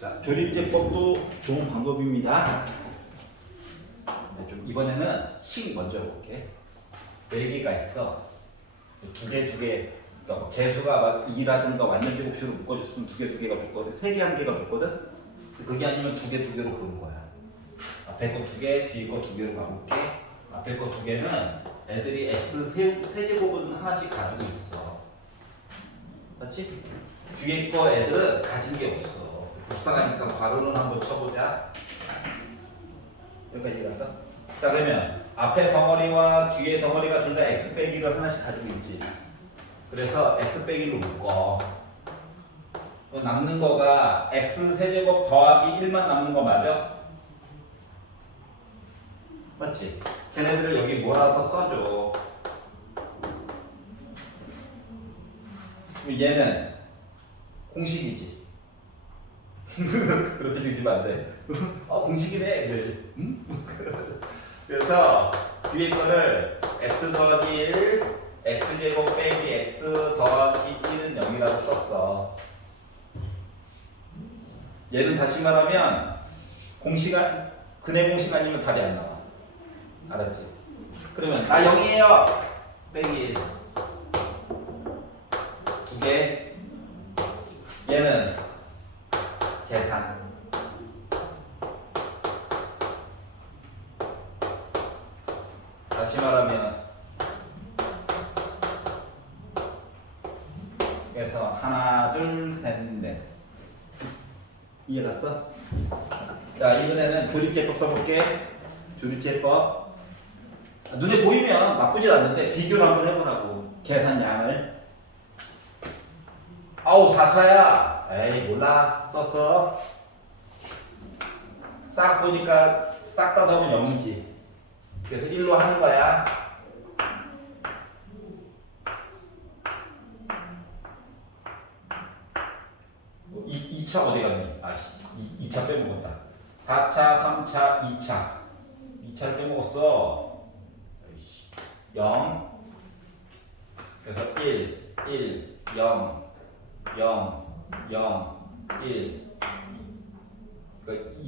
자, 조립제법도 좋은 방법입니다. 좀 이번에는 식 먼저 볼게. 4개가 있어. 두 개. 그러니까 뭐 개수가 막 2라든가 완전제곱식으로 묶어줬으면 두 개가 줬거든. 3개, 1개가 줬거든. 그게 아니면 두 개로 보는 거야. 앞에 거 2개, 뒤에 거 2개로 가볼게. 앞에 거 2개는 애들이 x 세제곱은 하나씩 가지고 있어. 맞지? 뒤에 거 애들은 가진 게 없어. 불쌍하니까 괄호는 한번 쳐보자. 여기까지 갔어? 자, 그러면 앞에 덩어리와 뒤에 덩어리가 둘 다 x 빼기를 하나씩 가지고 있지. 그래서 x 빼기로 묶어. 남는 거가 x 세제곱 더하기 1만 남는 거 맞아? 맞지? 걔네들을 여기 몰아서 써줘. 그럼 얘는 공식이지. 그렇게 주시면 안 돼. 공식이네. 그러지. 응? 그래서 뒤에 거를 x 더하기 1, x제곱 빼기 x 더하기 1은 0이라고 썼어. 얘는 다시 말하면 근해 공식 아니면 답이 안 나와. 알았지? 그러면 나 0이에요. 빼기 1. 2개. 얘는 계산. 다시 말하면 그래서 하나, 둘, 셋, 넷. 이해갔어? 자, 이번에는 조립제법 써볼게. 조립제법. 눈에 보이면 나쁘지 않는데 비교를 한번 해보라고. 계산량을. 아우 4차야. 에이 몰라. 썼어. 싹 보니까 싹 다 더하면 0이지. 그래서 1로 하는 거야. 이 2차 어디 갔니? 2차 빼먹었다. 4차, 3차, 2차. 2차를 빼먹었어. 0. 그래서 1, 0, 0, 1.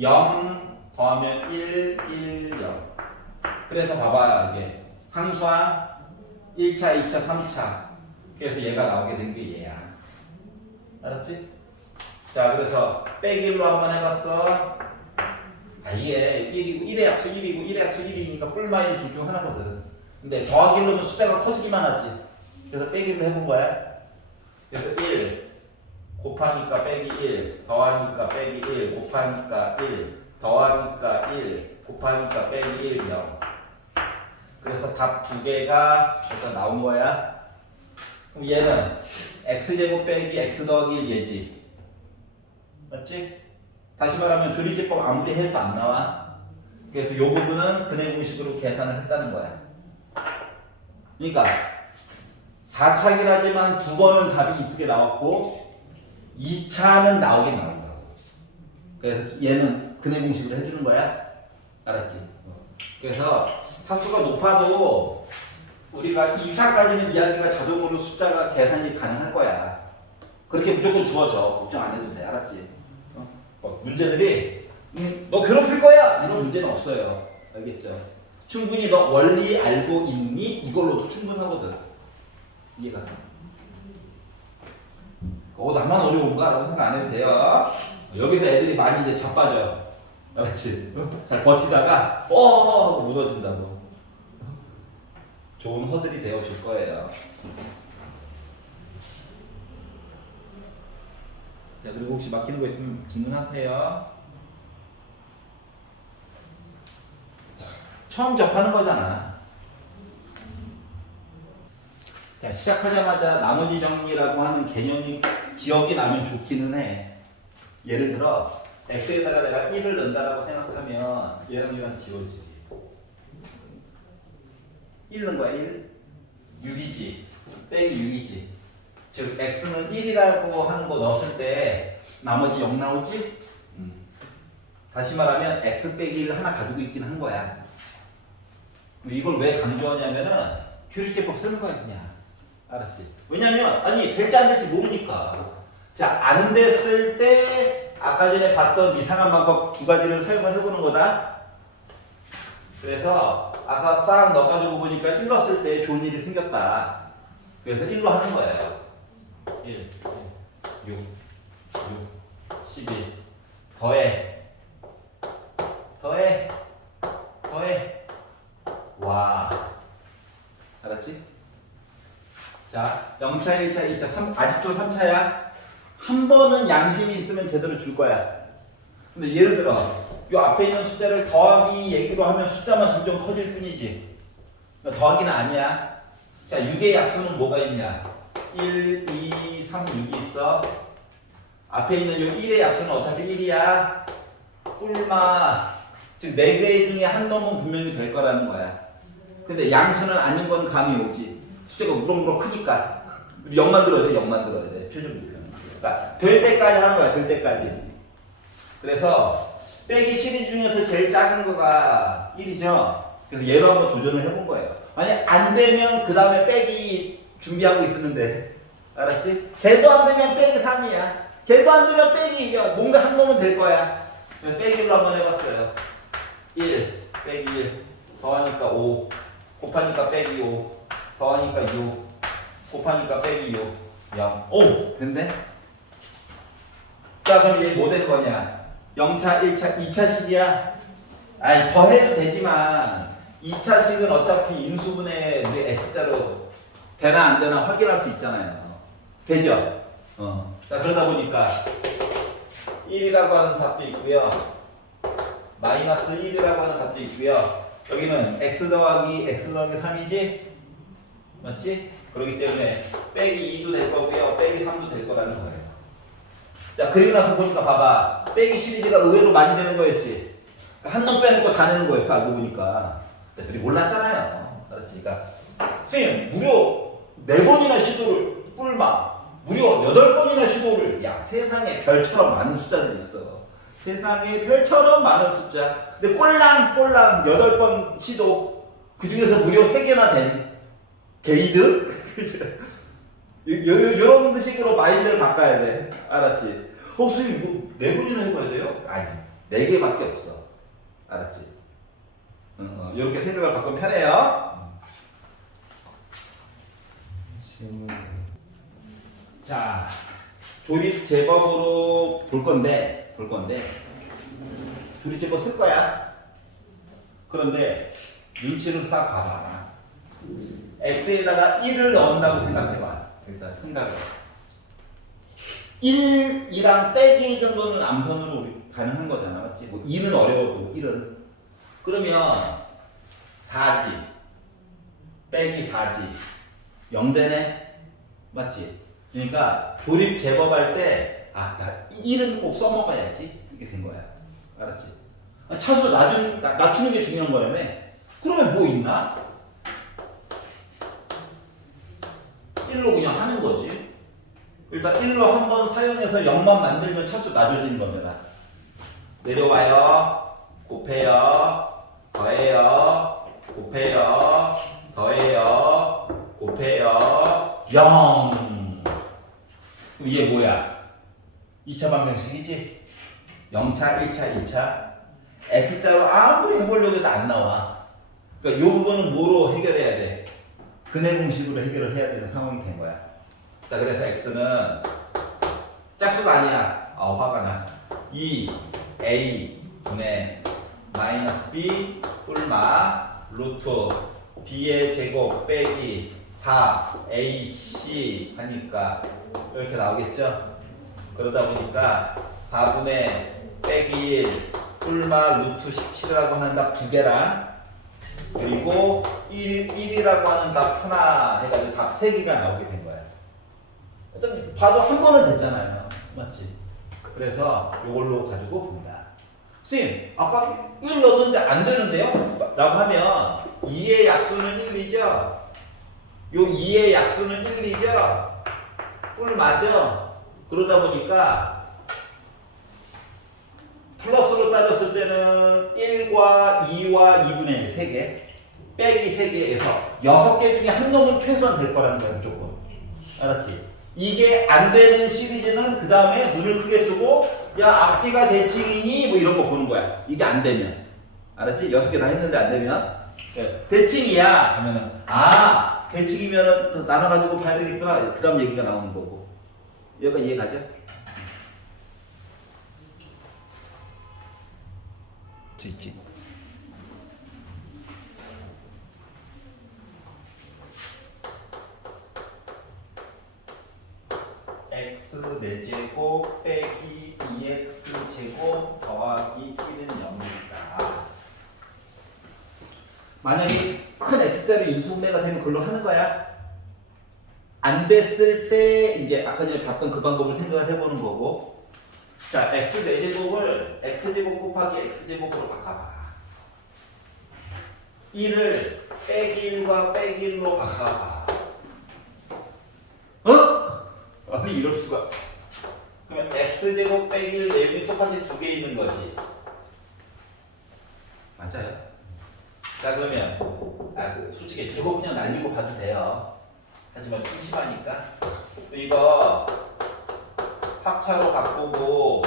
0 더하면 1, 0. 그래서 봐봐요. 이게 상수항 1차, 2차, 3차. 그래서 얘가 나오게 된 게 얘야. 알았지? 자, 그래서 빼기 1로 한번 해봤어. 이게 1이고 1의 약수 1이고 1의 약수 1이니까 뿔마일 둘 중 하나거든. 근데 더하기 1로는 숫자가 커지기만 하지. 그래서 빼기 1로 해본 거야. 그래서 1 곱하니까 빼기 1 더하니까 빼기 1 곱하니까 1 더하니까 1 곱하니까 빼기 1 0. 그래서 답 2개가 일단 나온 거야. 그럼 얘는 x제곱 빼기 x 더하기 1 얘지. 맞지? 다시 말하면 조립제법 아무리 해도 안 나와. 그래서 이 부분은 근해 공식으로 계산을 했다는 거야. 그러니까 4차긴 하지만 2번은 답이 이쁘게 나왔고 2차는 나오긴 나온다고. 그래서 얘는 근해 공식으로 해주는 거야. 알았지? 그래서 차수가 높아도 우리가 2차까지는 이야기가 자동으로 숫자가 계산이 가능할 거야. 그렇게 무조건 주어져. 걱정 안 해도 돼. 알았지? 문제들이 너 괴롭힐 거야! 이런 문제는 없어요. 알겠죠? 충분히 너 원리 알고 있니? 이걸로도 충분하거든. 이해갔어? 나만 어려운가? 라고 생각 안 해도 돼요. 여기서 애들이 많이 이제 자빠져. 알았지? 잘 버티다가 하고 무너진다고. 좋은 허들이 되어줄 거예요. 자, 그리고 혹시 막히는 거 있으면 질문하세요. 처음 접하는 거잖아. 자, 시작하자마자 나머지 정리라고 하는 개념이 기억이 나면 좋기는 해. 예를 들어 x에다가 내가 1을 넣는다라고 생각하면 얘랑 얘랑 지워지지. 1 넣은 거야. 1 6이지. 빼기 6이지. 즉 x는 1이라고 하는 거 넣었을 때 나머지 0 나오지? 다시 말하면 x 빼기 1을 하나 가지고 있긴 한 거야. 이걸 왜 강조하냐면은 교리제법 쓰는 거야 그냥. 알았지? 왜냐면 아니 될지 안 될지 모르니까. 자, 안 됐을 때 아까 전에 봤던 이상한 방법 두 가지를 사용을 해보는 거다. 그래서 아까 싹 넣어가지고 보니까 1 넣었을 때 좋은 일이 생겼다. 그래서 1로 하는 거예요. 1, 6, 6, 11. 더해. 와. 알았지? 자, 0차, 1차, 2차, 3, 아직도 3차야. 한 번은 양심이 있으면 제대로 줄 거야. 근데 예를 들어, 이 앞에 있는 숫자를 더하기 얘기로 하면 숫자만 점점 커질 뿐이지. 그러니까 더하기는 아니야. 자, 6의 약수는 뭐가 있냐? 1, 2, 3, 6이 있어. 앞에 있는 이 1의 약수는 어차피 1이야. 꿀마. 즉, 4개 중에 한 놈은 분명히 될 거라는 거야. 근데 양수는 아닌 건 감이 오지. 숫자가 무럭무럭 크니까. 우리 0만 들어야 돼, 0만 들어야 돼. 표준부편. 그러니까 될 때까지 하는 거야, 될 때까지. 그래서 빼기 시리즈 중에서 제일 작은 거가 1이죠. 그래서 얘로 한번 도전을 해본 거예요. 아니, 안 되면 그 다음에 빼기 준비하고 있었는데. 알았지? 걔도 안 되면 빼기 3이야. 걔도 안 되면 빼기 2야. 뭔가 한 놈은 될 거야. 그래서 빼기로 한번 해봤어요. 1, 빼기 1. 더하니까 5. 곱하니까 빼기 5. 더하니까 6. 곱하니까 빼기 6. 0. 오! 됐네? 자, 그럼 얘 뭐 되는 거냐? 0차, 1차, 2차식이야. 아니, 더해도 되지만 2차식은 어차피 인수분해 우리 x자로 되나 안 되나 확인할 수 있잖아요. 되죠? 자, 그러다 보니까 1이라고 하는 답도 있고요. 마이너스 1이라고 하는 답도 있고요. 여기는 x 더하기 3이지? 맞지? 그렇기 때문에 빼기 2도 될 거고요. 빼기 3도 될 거라는 거예요. 자, 그리고 나서 보니까 봐봐. 빼기 시리즈가 의외로 많이 되는 거였지. 한 놈 빼놓고 다 내는 거였어, 알고 보니까. 애들이 몰랐잖아요. 알았지? 그러니까 선생님, 무려 4번이나 시도를 꿀마. 무려 8번이나 시도를. 야, 세상에 별처럼 많은 숫자들이 있어. 세상에 별처럼 많은 숫자. 근데 꼴랑 8번 시도. 그 중에서 무려 3개나 된 게이드? 이런 식으로 마인드를 바꿔야 돼. 알았지? 선생님, 뭐 4번이나 해봐야 돼요? 아니, 4개밖에 없어. 알았지? 이렇게 생각을 바꾸면 편해요. 자, 조립 제법으로 볼 건데 조립 제법 쓸 거야. 그런데 눈치를 싹 봐봐. x에다가 1을 넣는다고 생각해봐. 일단 생각을. 1이랑 빼기 1 정도는 암선으로 우리 가능한 거잖아. 맞지? 뭐 2는 어려워도 1은. 그러면 4지. 빼기 4지. 0 되네? 맞지? 그러니까 조립 제법할 때, 나 1은 꼭 써먹어야지. 이렇게 된 거야. 알았지? 차수 낮추는 게 중요한 거라며. 그러면 뭐 있나? 1로 그냥 하는 거지. 일단 1로 한번 사용해서 0만 만들면 차수 낮아지는 겁니다. 내려와요. 곱해요. 더해요. 곱해요. 더해요. 0. 그럼 얘 뭐야? 2차 방정식이지? 0차, 1차, 2차. X자로 아무리 해보려고 해도 안 나와. 그러니까 이 부분은 뭐로 해결해야 돼? 근해 공식으로 해결을 해야 되는 상황이 된 거야. 자, 그래서 X는 짝수가 아니야. 화가 나. 2A 분의 마이너스 B 뿔마 루트 B의 제곱 빼기 4AC 하니까 이렇게 나오겠죠? 그러다 보니까 4분의 빼기 1 뿔마 루트 17이라고 하는 답 두 개랑 그리고 1이라고 하는 답 하나 해가지고 답 세 개가 나오게 된 거야. 일단 봐도 한 번은 됐잖아요. 맞지? 그래서 이걸로 가지고 본다. 선생님, 아까 1 넣었는데 안 되는데요? 라고 하면 2의 약수는 1이죠? 요 2의 약수는 1이죠? 뿔 맞아? 그러다 보니까 플러스로 따졌을 때는 1과 2와 2분의 1, 3개 빼기 3개에서 6개 중에 한 놈은 최소한 될 거라는 거야, 무조건. 알았지? 이게 안 되는 시리즈는 그 다음에 눈을 크게 뜨고 야 앞뒤가 대칭이니 뭐 이런 거 보는 거야. 이게 안 되면. 알았지? 6개 다 했는데 안 되면 대칭이야 하면은 대칭이면은 또 나눠가지고 봐야 되겠구나. 그 다음 얘기가 나오는 거고. 여기까지 이해가죠? 수 있지. x 4제곱 빼기 2x 제곱 더하기 1은 0이다. 만약에 큰 x자리 인수분해가 되면 그걸로 하는 거야. 안 됐을 때 이제 아까 전에 봤던 그 방법을 생각을 해보는 거고. 자, x 4제곱을 x제곱 곱하기 x제곱으로 바꿔봐. 1을 빼기 1과 빼기 1로 바꿔봐. 아니 이럴 수가. 그러면 x제곱 빼기 1 내용이 똑같이 두 개 있는 거지. 맞아요. 자 그러면 솔직히 제곱 그냥 날리고 가도 돼요. 하지만 심심하니까 이거 합차로 바꾸고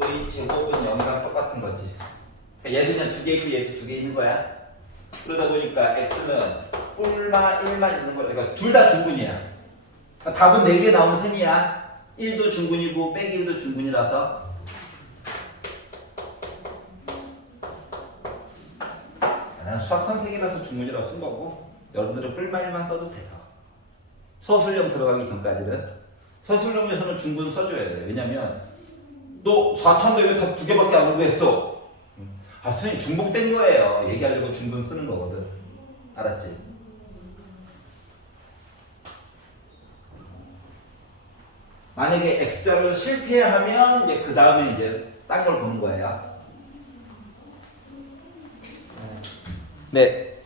의 제곱은 0이랑 똑같은 거지. 얘도 그냥 두 개 있고 얘도 두 개 있는 거야. 그러다 보니까 x는 뿔마 1만 있는 거야. 그러니까 둘 다 중근이야. 답은 4개 나오는 셈이야. 1도 중근이고 빼기 1도 중근이라서. 난 수학 선생이라서 중근이라고 쓴 거고 여러분들은 뿔마 1만 써도 돼요. 서술형 들어가기 전까지는. 서술형에서는 중근 써줘야 돼. 왜냐면 너 4차인데 왜 다 두 개밖에 안 구했어? 선생님 중복된 거예요. 얘기하려고 중근 쓰는 거거든. 알았지? 만약에 X자를 실패하면 이제 그 다음에 이제 딴 걸 보는 거예요. 네.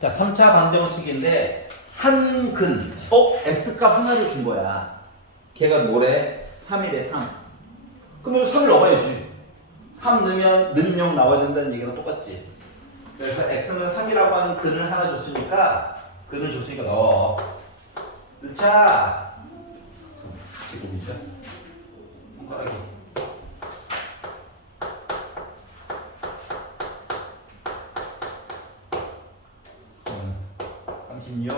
자, 3차 방정식인데 한 근, X값 하나를 준 거야. 걔가 뭐래? 3이래, 3. 그러면 3을 넣어야지. 3 넣으면 는용 나와야 된다는 얘기랑 똑같지. 그래서 X는 3이라고 하는 근을 하나 줬으니까 근을 줬으니까 넣어. 넣자. 제곱이죠. 손가락이. 36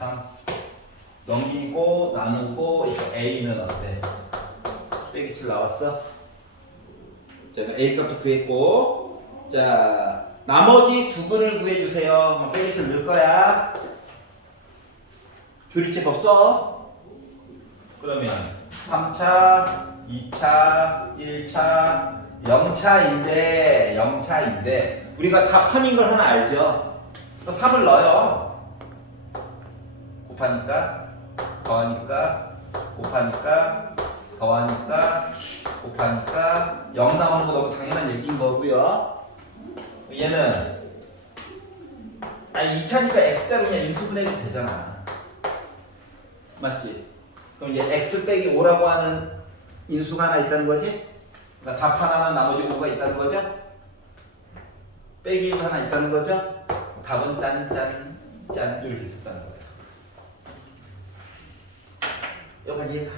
63 넘기고 나누고 이거 A는 어때? 빼기 7 나왔어? 자, A 값도 구했고 자 나머지 두 근을 구해주세요. 빼기 7 넣을 거야. 조리책 없어? 그러면 3차, 2차, 1차, 0차인데 우리가 답 3인 걸 하나 알죠? 3을 넣어요. 곱하니까 더하니까 곱하니까 더하니까 곱하니까 0 나오는 거 너무 당연한 얘기인 거고요. 얘는 2차니까 x자로 그냥 인수분해도 되잖아. 맞지? 그럼 이제 x 빼기 5라고 하는 인수가 하나 있다는 거지? 그러니까 답 하나는 나머지 5가 있다는 거죠? 빼기 1 하나 있다는 거죠? 답은 짠짠 짠 이렇게 있었다는 거예요. 여기까지 해가.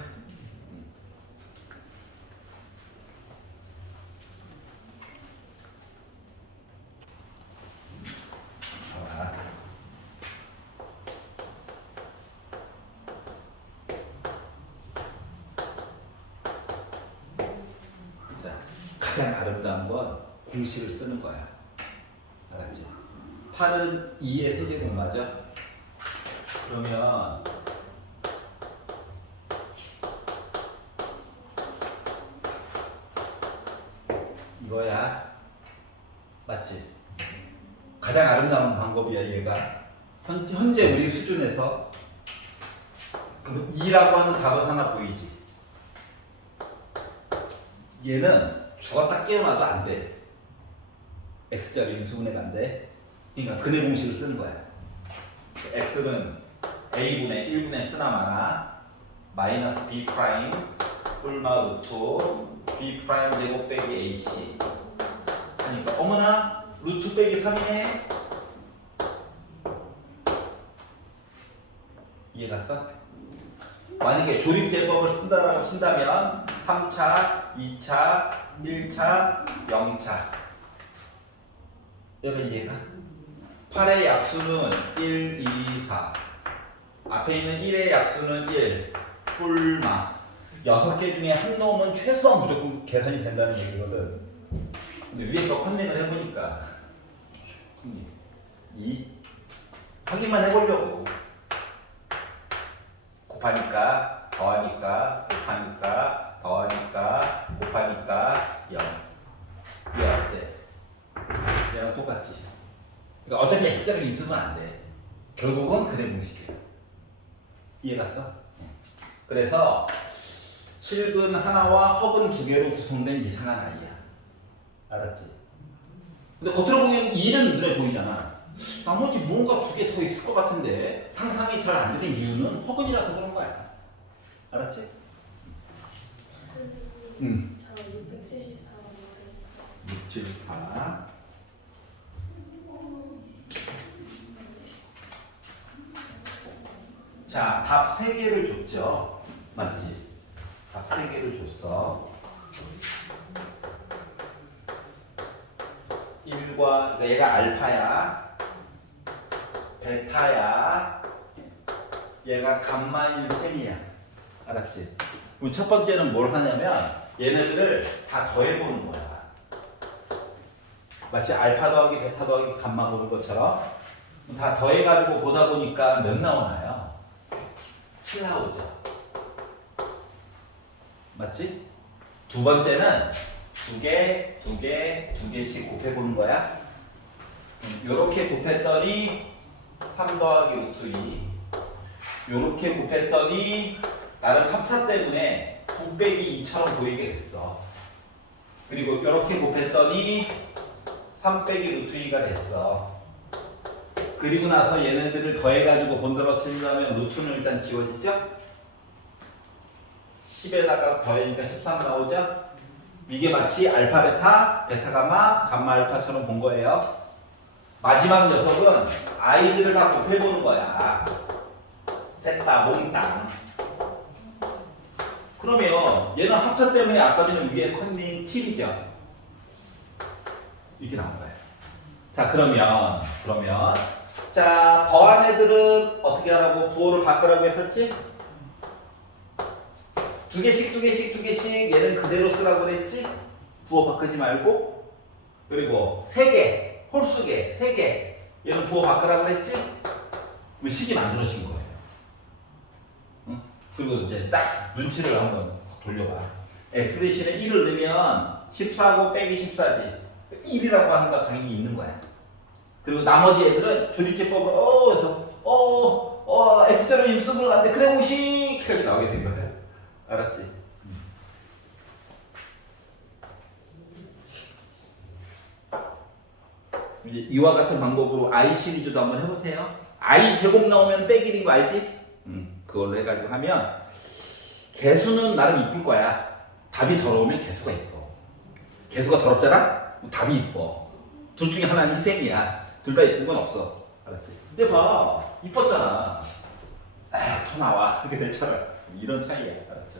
가장 아름다운 건 공식을 쓰는 거야. 알았지? 8은 2의 세제곱 맞아? 그러면 이거야. 맞지? 가장 아름다운 방법이야 얘가. 현재 우리 수준에서 2라고 하는 답은 하나 보이지? 얘는 죽었다 깨어나도 안 돼. x자리 인수분해가 안 돼. 그러니까 근의 공식을 쓰는 거야. x는 a분의 1분의 쓰나마나 마이너스 b 프라임 뿔마 루트 b 프라임 제곱 빼기 ac 하니까 어머나 루트 빼기 3이네. 이해갔어? 만약에 조립제법을 쓴다라고 친다면 3차, 2차, 1차, 0차 여기 이해가? 8의 약수는 1, 2, 4 앞에 있는 1의 약수는 1 뿔마 6개 중에 한 놈은 최소한 무조건 계산이 된다는 얘기거든. 근데 위에서 컨닝을 해보니까 2 확인만 해보려고 곱하니까 더하니까 곱하니까 더하니까 곱하니까 0 이게 어때? 얘랑 똑같지? 그러니까 어차피 x자를 인수는 안 돼. 결국은 근의 공식이야. 이해갔어? 그래서 실근 하나와 허근 두 개로 구성된 이상한 아이야. 알았지? 근데 겉으로 보기에는 2는 눈에 보이잖아. 나머지 뭔가 두 개 더 있을 것 같은데 상상이 잘 안 되는 이유는 허근이라서 그런 거야. 알았지? 저 674로 모르겠어요. 674. 자, 답 3개를 줬죠. 맞지? 답 3개를 줬어. 1과, 그러니까 얘가 알파야. 베타야. 얘가 감마인 셈이야. 알았지? 그럼 첫 번째는 뭘 하냐면 얘네들을 다 더해보는 거야. 마치 알파 더하기 베타 더하기 감마 보는 것처럼 다 더해가지고 보다 보니까 몇 나오나요? 7 나오죠. 맞지? 두 번째는 두 개씩 곱해보는 거야. 요렇게 곱했더니 3 더하기 루트 2 요렇게 곱했더니 나름 합차 때문에 9 빼기 2처럼 보이게 됐어. 그리고 요렇게 곱했더니 3 빼기 루트 2가 됐어. 그리고 나서 얘네들을 더해가지고 본드러 친다면 루트는 일단 지워지죠? 10에다가 더하니까 13 나오죠? 이게 마치 알파 베타, 베타 감마, 감마 알파처럼 본 거예요. 마지막 녀석은 아이들을 다 곱해보는 거야. 셋 다 몽땅. 그러면 얘는 합차 때문에 아까 전에 위에 컨닝 7이죠? 이렇게 나온 거예요. 자, 그러면 자, 더한 애들은 어떻게 하라고? 부호를 바꾸라고 했었지? 두 개씩 얘는 그대로 쓰라고 그랬지? 부호 바꾸지 말고. 그리고 3개, 홀수개 3개 얘는 부호 바꾸라고 그랬지? 그럼 식이 만들어진 거예요. 응? 그리고 이제 딱 눈치를 한번 돌려봐. x 대신에 1을 넣으면 14고 빼기 14지. 1이라고 하는 거 당연히 있는 거야. 그리고 나머지 애들은 조립제법으로 해서 x자로 입수를 하는데 그래 공식까지 나오게 된 거야. 알았지? 이제 이와 같은 방법으로 i 시리즈도 한번 해보세요. i 제곱 나오면 빼기 1인 거 알지? 그걸로 해가지고 하면 개수는 나름 이쁠 거야. 답이 더러우면 개수가 이뻐. 개수가 더럽잖아? 답이 이뻐. 둘 중에 하나는 희생이야. 둘 다 이쁜 건 없어. 알았지? 근데 봐. 이뻤잖아. 아, 더 나와. 이렇게 됐잖아. 이런 차이야. 알았죠?